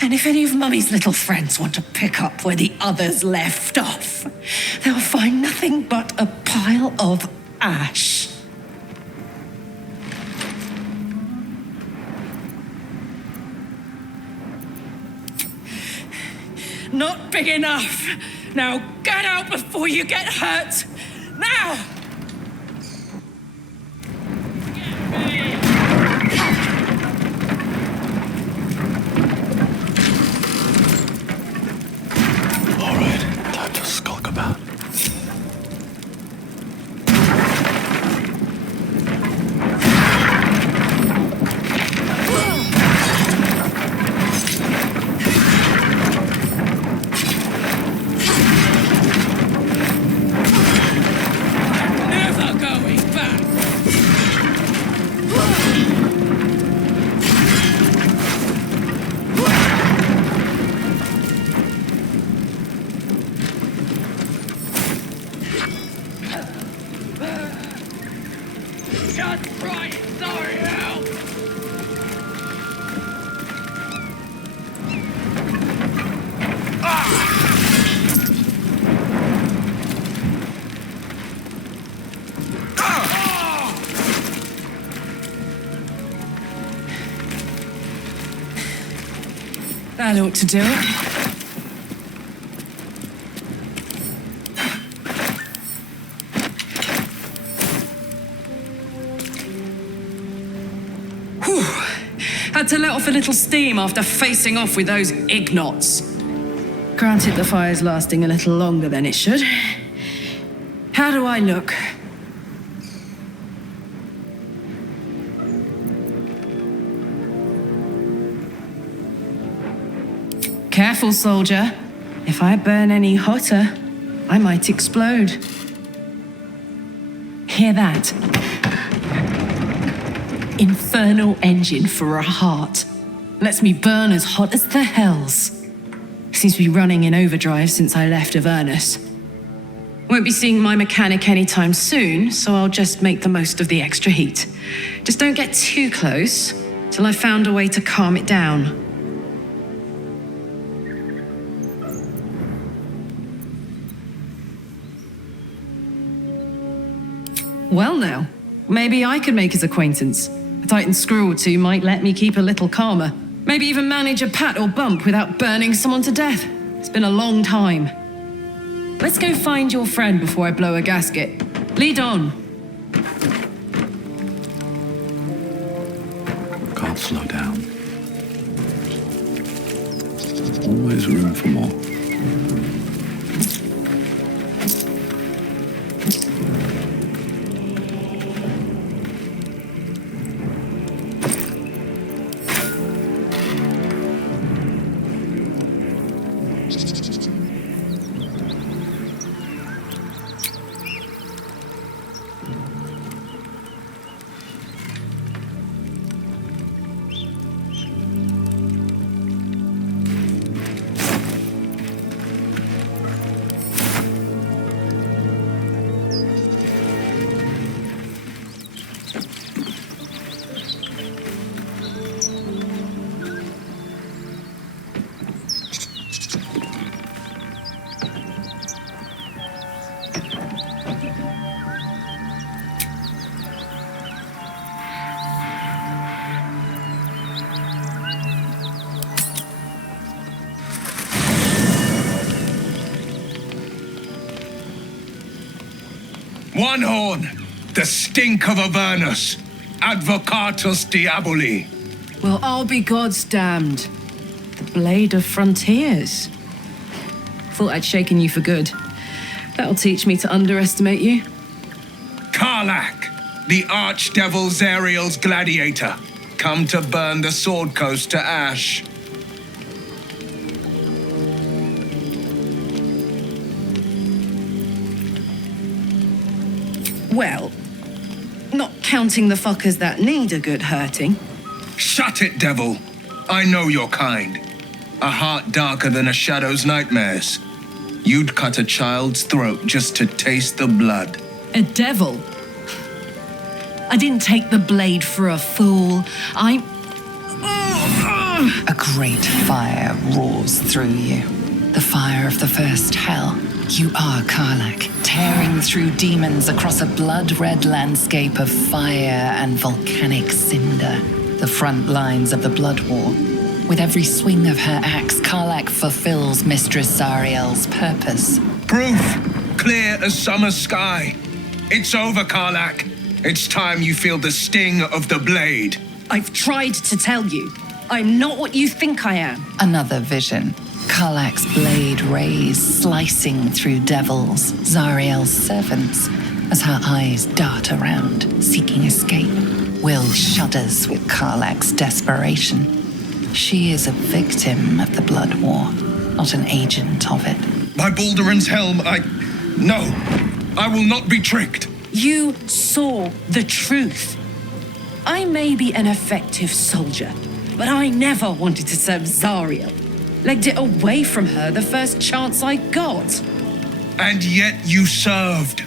And if any of Mummy's little friends want to pick up where the others left off, they'll find nothing but a pile of ash. Not big enough. Now get out before you get hurt. Now! That ought to do it. Whew. Had to let off a little steam after facing off with those ignots. Granted, the fire's lasting a little longer than it should. How do I look? Careful, soldier. If I burn any hotter, I might explode. Hear that? Infernal engine for a heart. Lets me burn as hot as the hells. Seems to be running in overdrive since I left Avernus. Won't be seeing my mechanic anytime soon, so I'll just make the most of the extra heat. Just don't get too close till I've found a way to calm it down. Well now, maybe I could make his acquaintance. A Titan screw or two might let me keep a little calmer. Maybe even manage a pat or bump without burning someone to death. It's been a long time. Let's go find your friend before I blow a gasket. Lead on. Can't slow down. Always room for more. One horn, the stink of Avernus, advocatus diaboli. Well, I'll be God's damned. The blade of frontiers. Thought I'd shaken you for good. That'll teach me to underestimate you. Karlach, the archdevil Zariel's gladiator, come to burn the Sword Coast to ash. Well, not counting the fuckers that need a good hurting. Shut it, devil. I know your kind. A heart darker than a shadow's nightmares. You'd cut a child's throat just to taste the blood. A devil? I didn't take the blade for a fool. A great fire roars through you. The fire of the first hell. You are Karlach, tearing through demons across a blood-red landscape of fire and volcanic cinder. The front lines of the Blood War. With every swing of her axe, Karlach fulfills Mistress Zariel's purpose. Proof, clear as summer sky. It's over, Karlach. It's time you feel the sting of the blade. I've tried to tell you. I'm not what you think I am. Another vision. Karlach's blade rays slicing through devils, Zariel's servants, as her eyes dart around, seeking escape. Will shudders with Karlach's desperation. She is a victim of the Blood War, not an agent of it. By Balduran's helm, No, I will not be tricked. You saw the truth. I may be an effective soldier, but I never wanted to serve Zariel. Legged it away from her the first chance I got. And yet you served.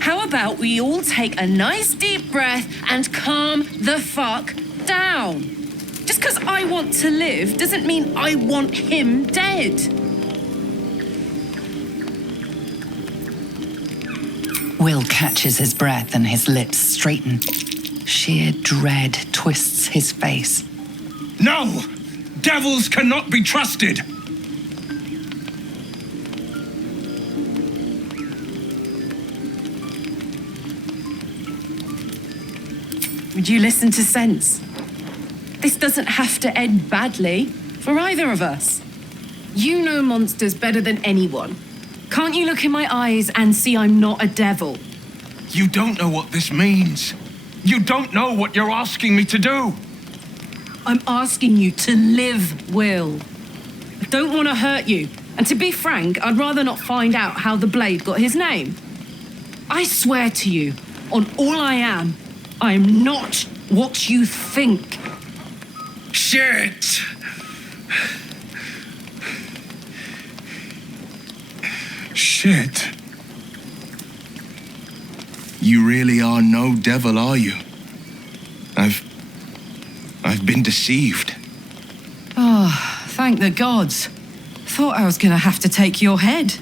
How about we all take a nice deep breath and calm the fuck down? Just because I want to live doesn't mean I want him dead. Will catches his breath and his lips straighten. Sheer dread twists his face. No! Devils cannot be trusted! Would you listen to sense? This doesn't have to end badly for either of us. You know monsters better than anyone. Can't you look in my eyes and see I'm not a devil? You don't know what this means. You don't know what you're asking me to do. I'm asking you to live, Will. I don't want to hurt you. And to be frank, I'd rather not find out how the blade got his name. I swear to you, on all I am not what you think. Shit! Shit. You really are no devil, are you? I've been deceived. Oh, thank the gods. Thought I was gonna have to take your head.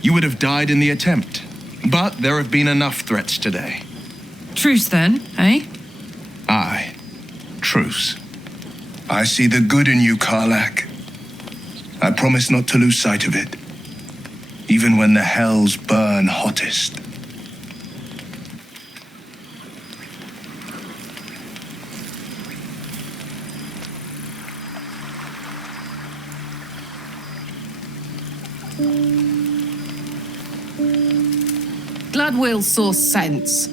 You would have died in the attempt. But there have been enough threats today. Truce then, eh? Aye. Truce. I see the good in you, Karlach. I promise not to lose sight of it. Even when the hells burn hottest. Glad Will saw sense.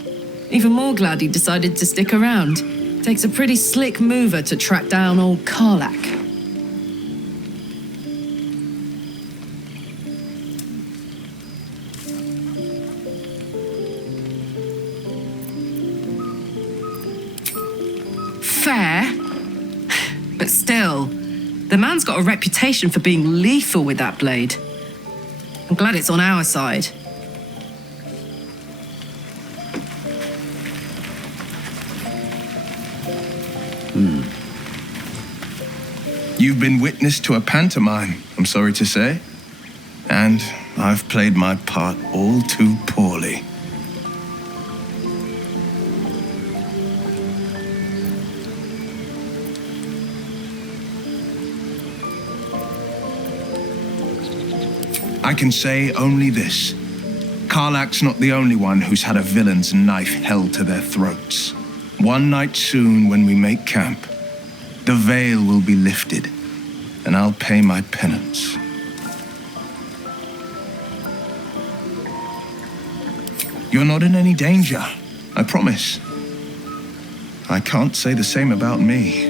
Even more glad he decided to stick around. Takes a pretty slick mover to track down old Karlach. Fair. But still, the man's got a reputation for being lethal with that blade. I'm glad it's on our side. You've been witness to a pantomime, I'm sorry to say. And I've played my part all too poorly. I can say only this. Karlach's not the only one who's had a villain's knife held to their throats. One night soon, when we make camp, the veil will be lifted, and I'll pay my penance. You're not in any danger, I promise. I can't say the same about me.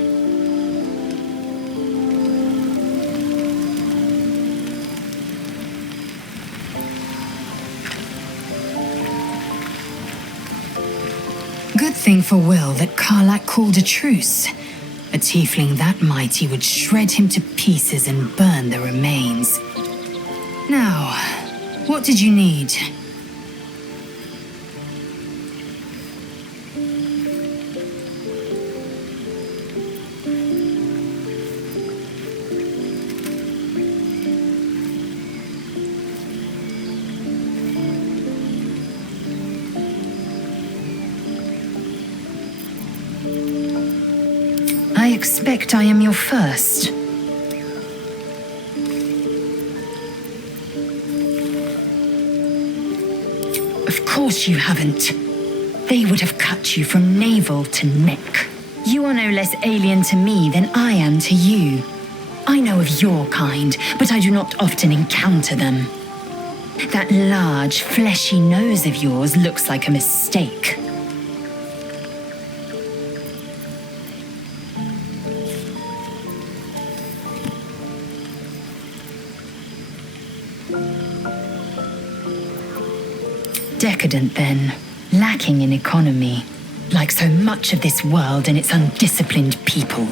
Good thing for Will that Karlach called a truce. A tiefling that mighty would shred him to pieces and burn the remains. Now, what did you need? I expect I am your first. Of course you haven't. They would have cut you from navel to neck. You are no less alien to me than I am to you. I know of your kind, but I do not often encounter them. That large, fleshy nose of yours looks like a mistake. Decadent, then, lacking in economy, like so much of this world and its undisciplined people.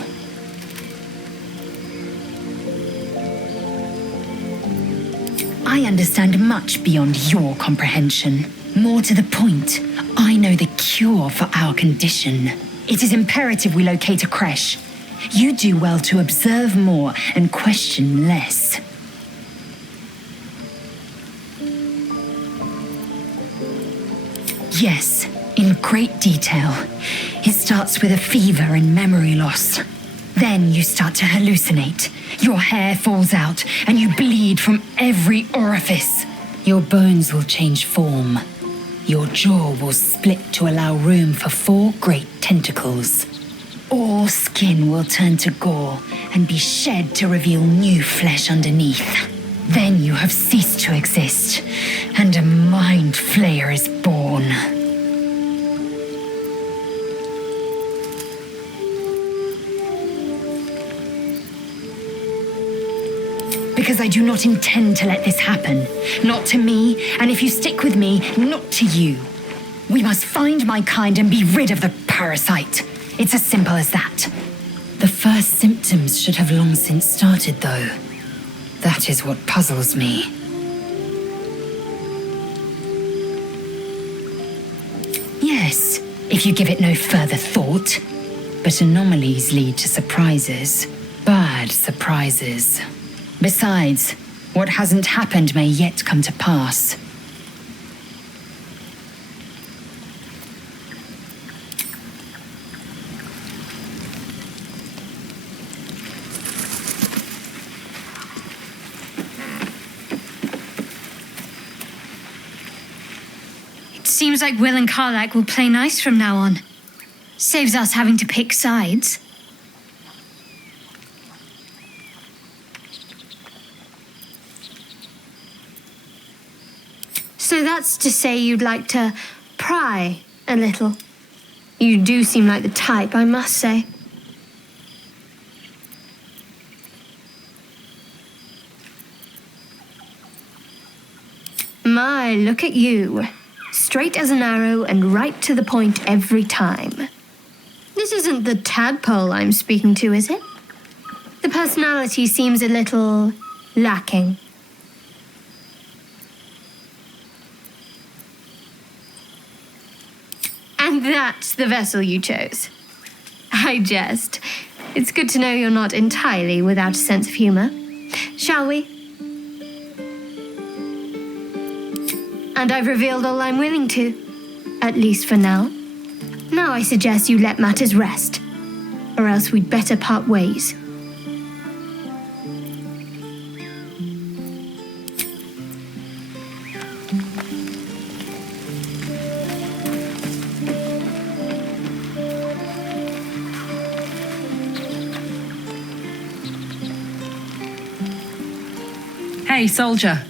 I understand much beyond your comprehension. More to the point, I know the cure for our condition. It is imperative we locate a creche. You do well to observe more and question less. Yes, in great detail. It starts with a fever and memory loss. Then you start to hallucinate. Your hair falls out and you bleed from every orifice. Your bones will change form. Your jaw will split to allow room for 4 great tentacles. All skin will turn to gore and be shed to reveal new flesh underneath. Then you have ceased to exist, and a mind flayer is born. Because I do not intend to let this happen. Not to me, and if you stick with me, not to you. We must find my kind and be rid of the parasite. It's as simple as that. The first symptoms should have long since started, though. That is what puzzles me. Yes, if you give it no further thought. But anomalies lead to surprises. Bad surprises. Besides, what hasn't happened may yet come to pass. Seems like Will and Karlach will play nice from now on. Saves us having to pick sides. So that's to say you'd like to pry a little. You do seem like the type, I must say. My, look at you. Straight as an arrow and right to the point every time. This isn't the tadpole I'm speaking to, is it? The personality seems a little lacking. And that's the vessel you chose. I jest. It's good to know you're not entirely without a sense of humor. Shall we? And I've revealed all I'm willing to, at least for now. Now I suggest you let matters rest, or else we'd better part ways. Hey, soldier.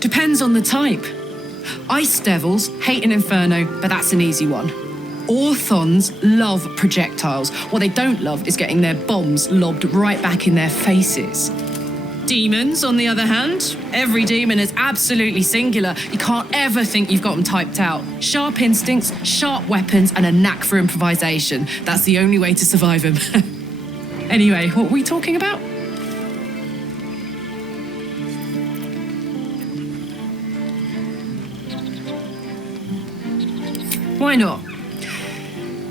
Depends on the type. Ice devils hate an inferno, but that's an easy one. Orthons love projectiles. What they don't love is getting their bombs lobbed right back in their faces. Demons, on the other hand, every demon is absolutely singular. You can't ever think you've got them typed out. Sharp instincts, sharp weapons, and a knack for improvisation. That's the only way to survive them. Anyway, what were we talking about? Why not?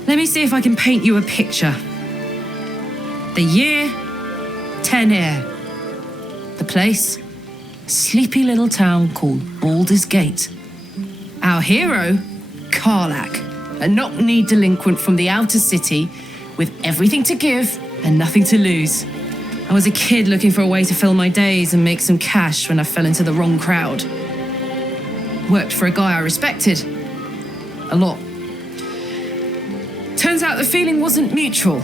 Let me see if I can paint you a picture. The year, 10 Air. The place, sleepy little town called Baldur's Gate. Our hero, Karlach, a knock-kneed delinquent from the outer city with everything to give and nothing to lose. I was a kid looking for a way to fill my days and make some cash when I fell into the wrong crowd. Worked for a guy I respected. A lot. Turns out the feeling wasn't mutual.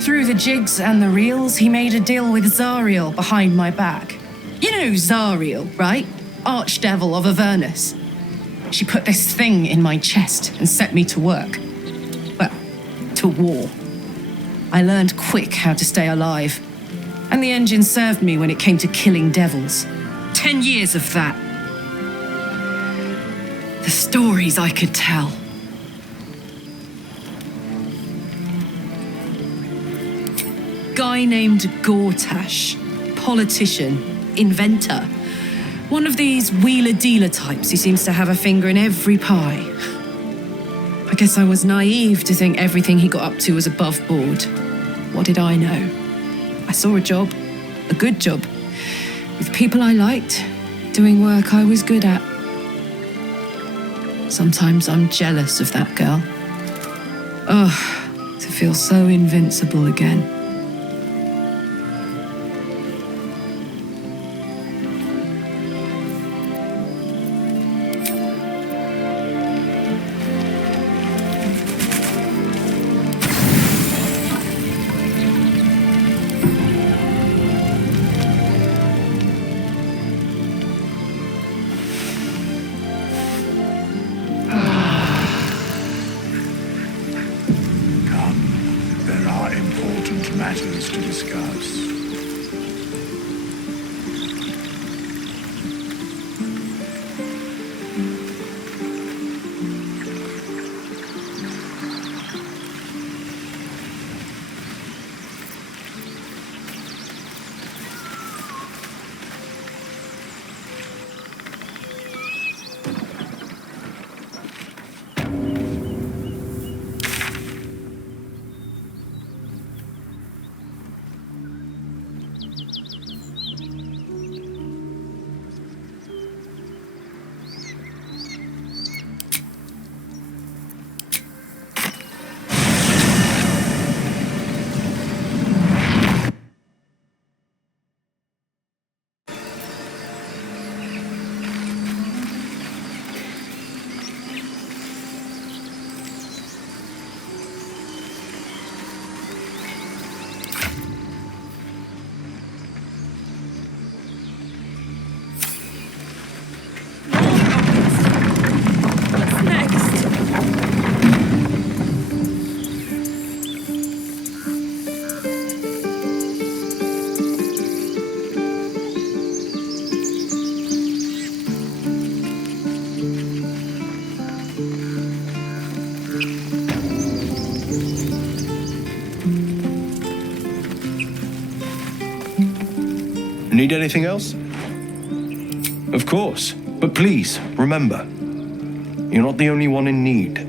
Through the jigs and the reels, he made a deal with Zariel behind my back. You know Zariel, right? Archdevil of Avernus. She put this thing in my chest and set me to work. Well, to war. I learned quick how to stay alive. And the engine served me when it came to killing devils. 10 years of that. The stories I could tell. Guy named Gortash, politician, inventor. One of these wheeler-dealer types who seems to have a finger in every pie. I guess I was naive to think everything he got up to was above board. What did I know? I saw a job, a good job, with people I liked, doing work I was good at. Sometimes I'm jealous of that girl. Ugh, to feel so invincible again. Need anything else? Of course. But please, remember, you're not the only one in need.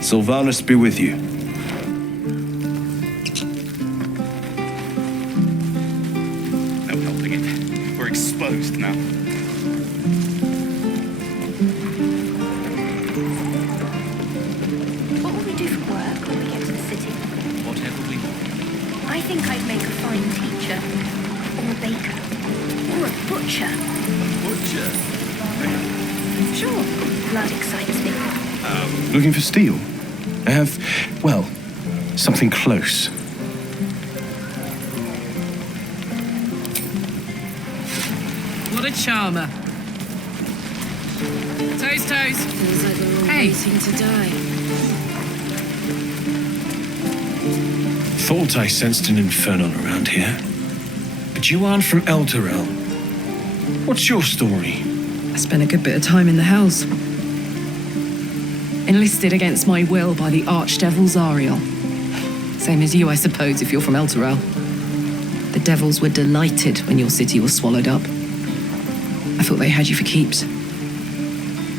Sylvanus be with you. No helping it. We're exposed now. What will we do for work when we get to the city? Whatever we want. I think I'd make a fine teacher, or a baker, or a butcher. Butcher? Sure, blood excites me. Looking for steel? I have, well, something close. What a charmer. Toes, toes. Feels like we're all Hey. waiting to die. Thought I sensed an infernal around here. But you aren't from Elturel. What's your story? I spent a good bit of time in the Hells. Enlisted against my will by the Archdevil Zariel. Same as you, I suppose, if you're from Elturel. The devils were delighted when your city was swallowed up. I thought they had you for keeps.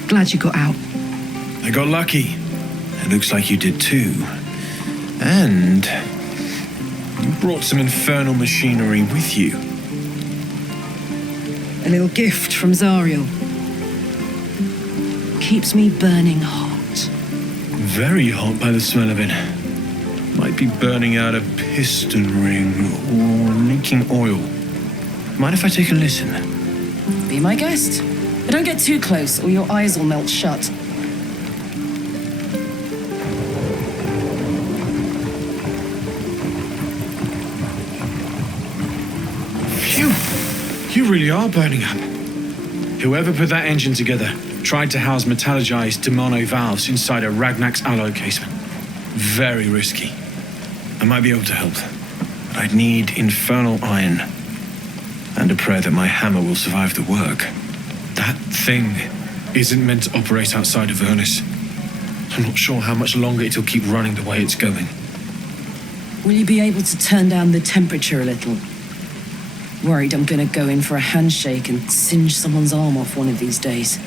Glad you got out. I got lucky. It looks like you did too. And you brought some infernal machinery with you. A little gift from Zariel. Keeps me burning hot. Very hot by the smell of it. Might be burning out a piston ring or leaking oil. Mind if I take a listen? Be my guest. But don't get too close or your eyes will melt shut. Phew! You really are burning up. Whoever put that engine together tried to house metallogized Demono valves inside a Ragnak's alloy casement. Very risky. I might be able to help, but I'd need infernal iron and a prayer that my hammer will survive the work. That thing isn't meant to operate outside of Vernus. I'm not sure how much longer it'll keep running the way it's going. Will you be able to turn down the temperature a little? Worried I'm gonna go in for a handshake and singe someone's arm off one of these days.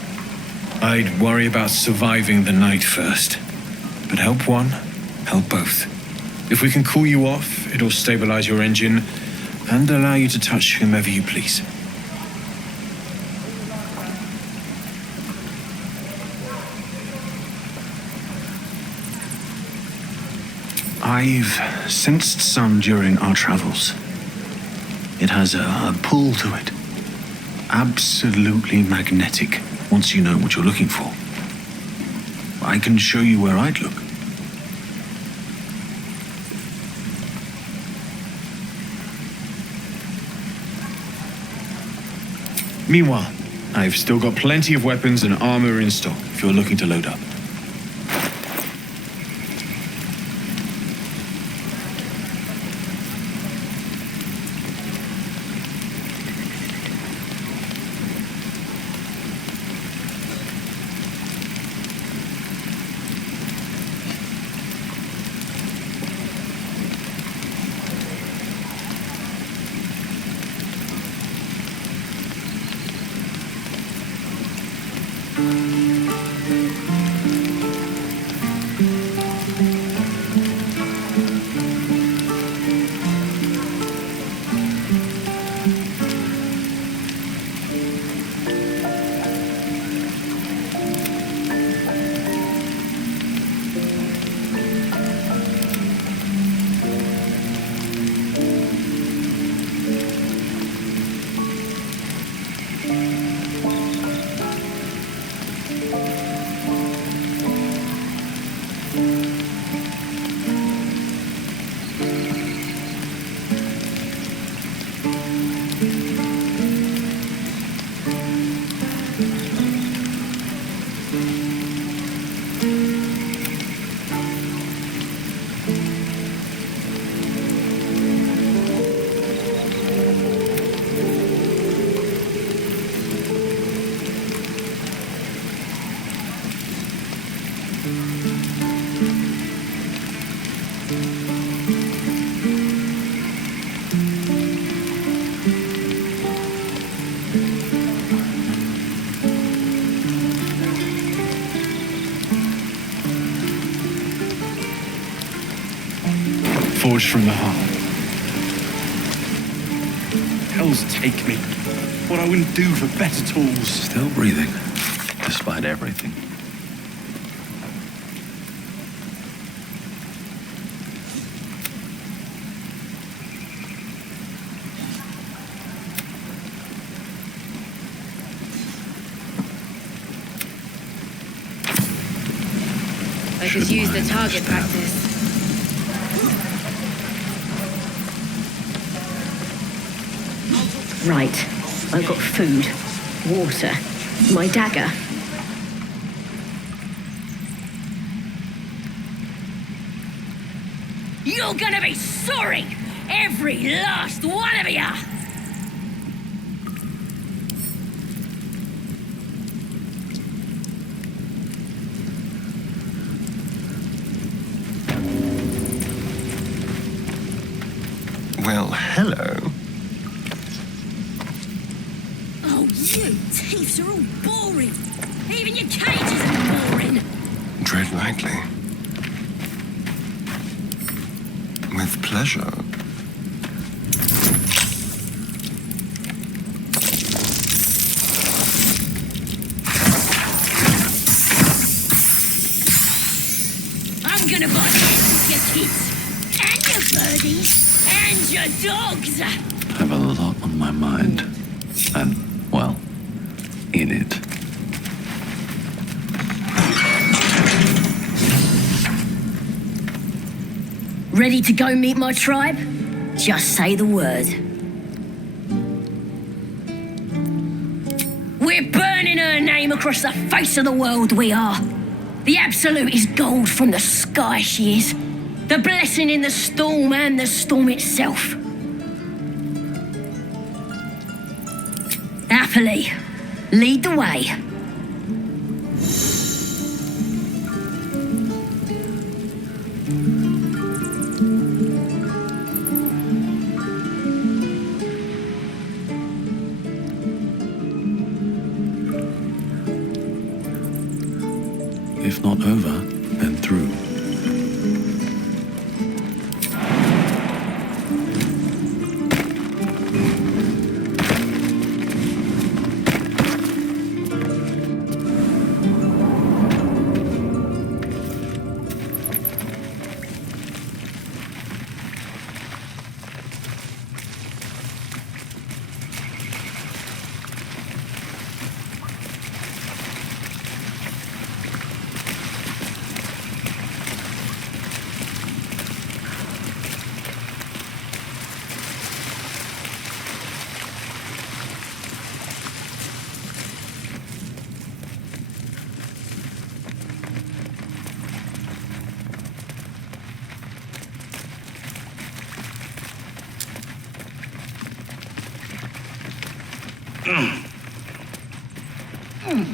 I'd worry about surviving the night first. But help one, help both. If we can cool you off, it'll stabilize your engine and allow you to touch whomever you please. I've sensed some during our travels. It has a pull to it. Absolutely magnetic, once you know what you're looking for. I can show you where I'd look. Meanwhile, I've still got plenty of weapons and armor in stock if you're looking to load up. forged from the heart. Hells take me. What I wouldn't do for better tools. Still breathing, despite everything. I could use the target practice. Right. I've got food, water, my dagger. You're gonna be sorry! Every last one of you! Well, hello. Oh, you thieves are all boring! Even your cages are boring! Tread lightly. With pleasure. I'm gonna buy your kids, and your birdies, and your dogs! I have a lot on my mind. And, well, in it. Ready to go meet my tribe? Just say the word. We're burning her name across the face of the world, we are. The absolute is gold from the sky, she is. The blessing in the storm and the storm itself. Happily, lead the way. If not over, then through.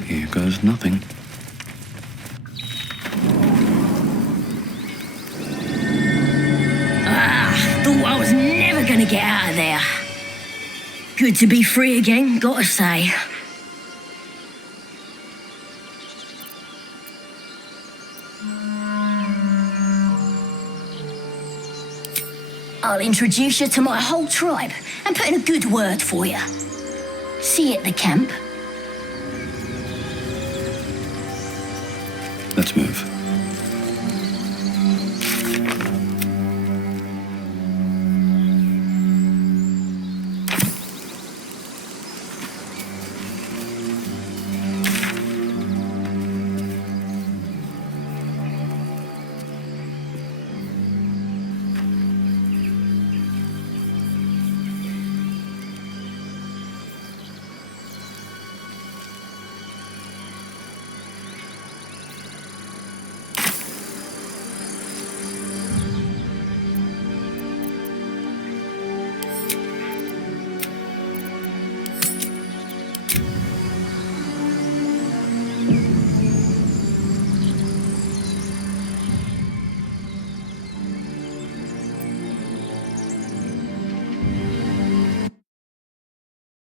Here goes nothing. Thought I was never gonna get out of there. Good to be free again, gotta say. I'll introduce you to my whole tribe and put in a good word for you. See you at the camp. Let's move.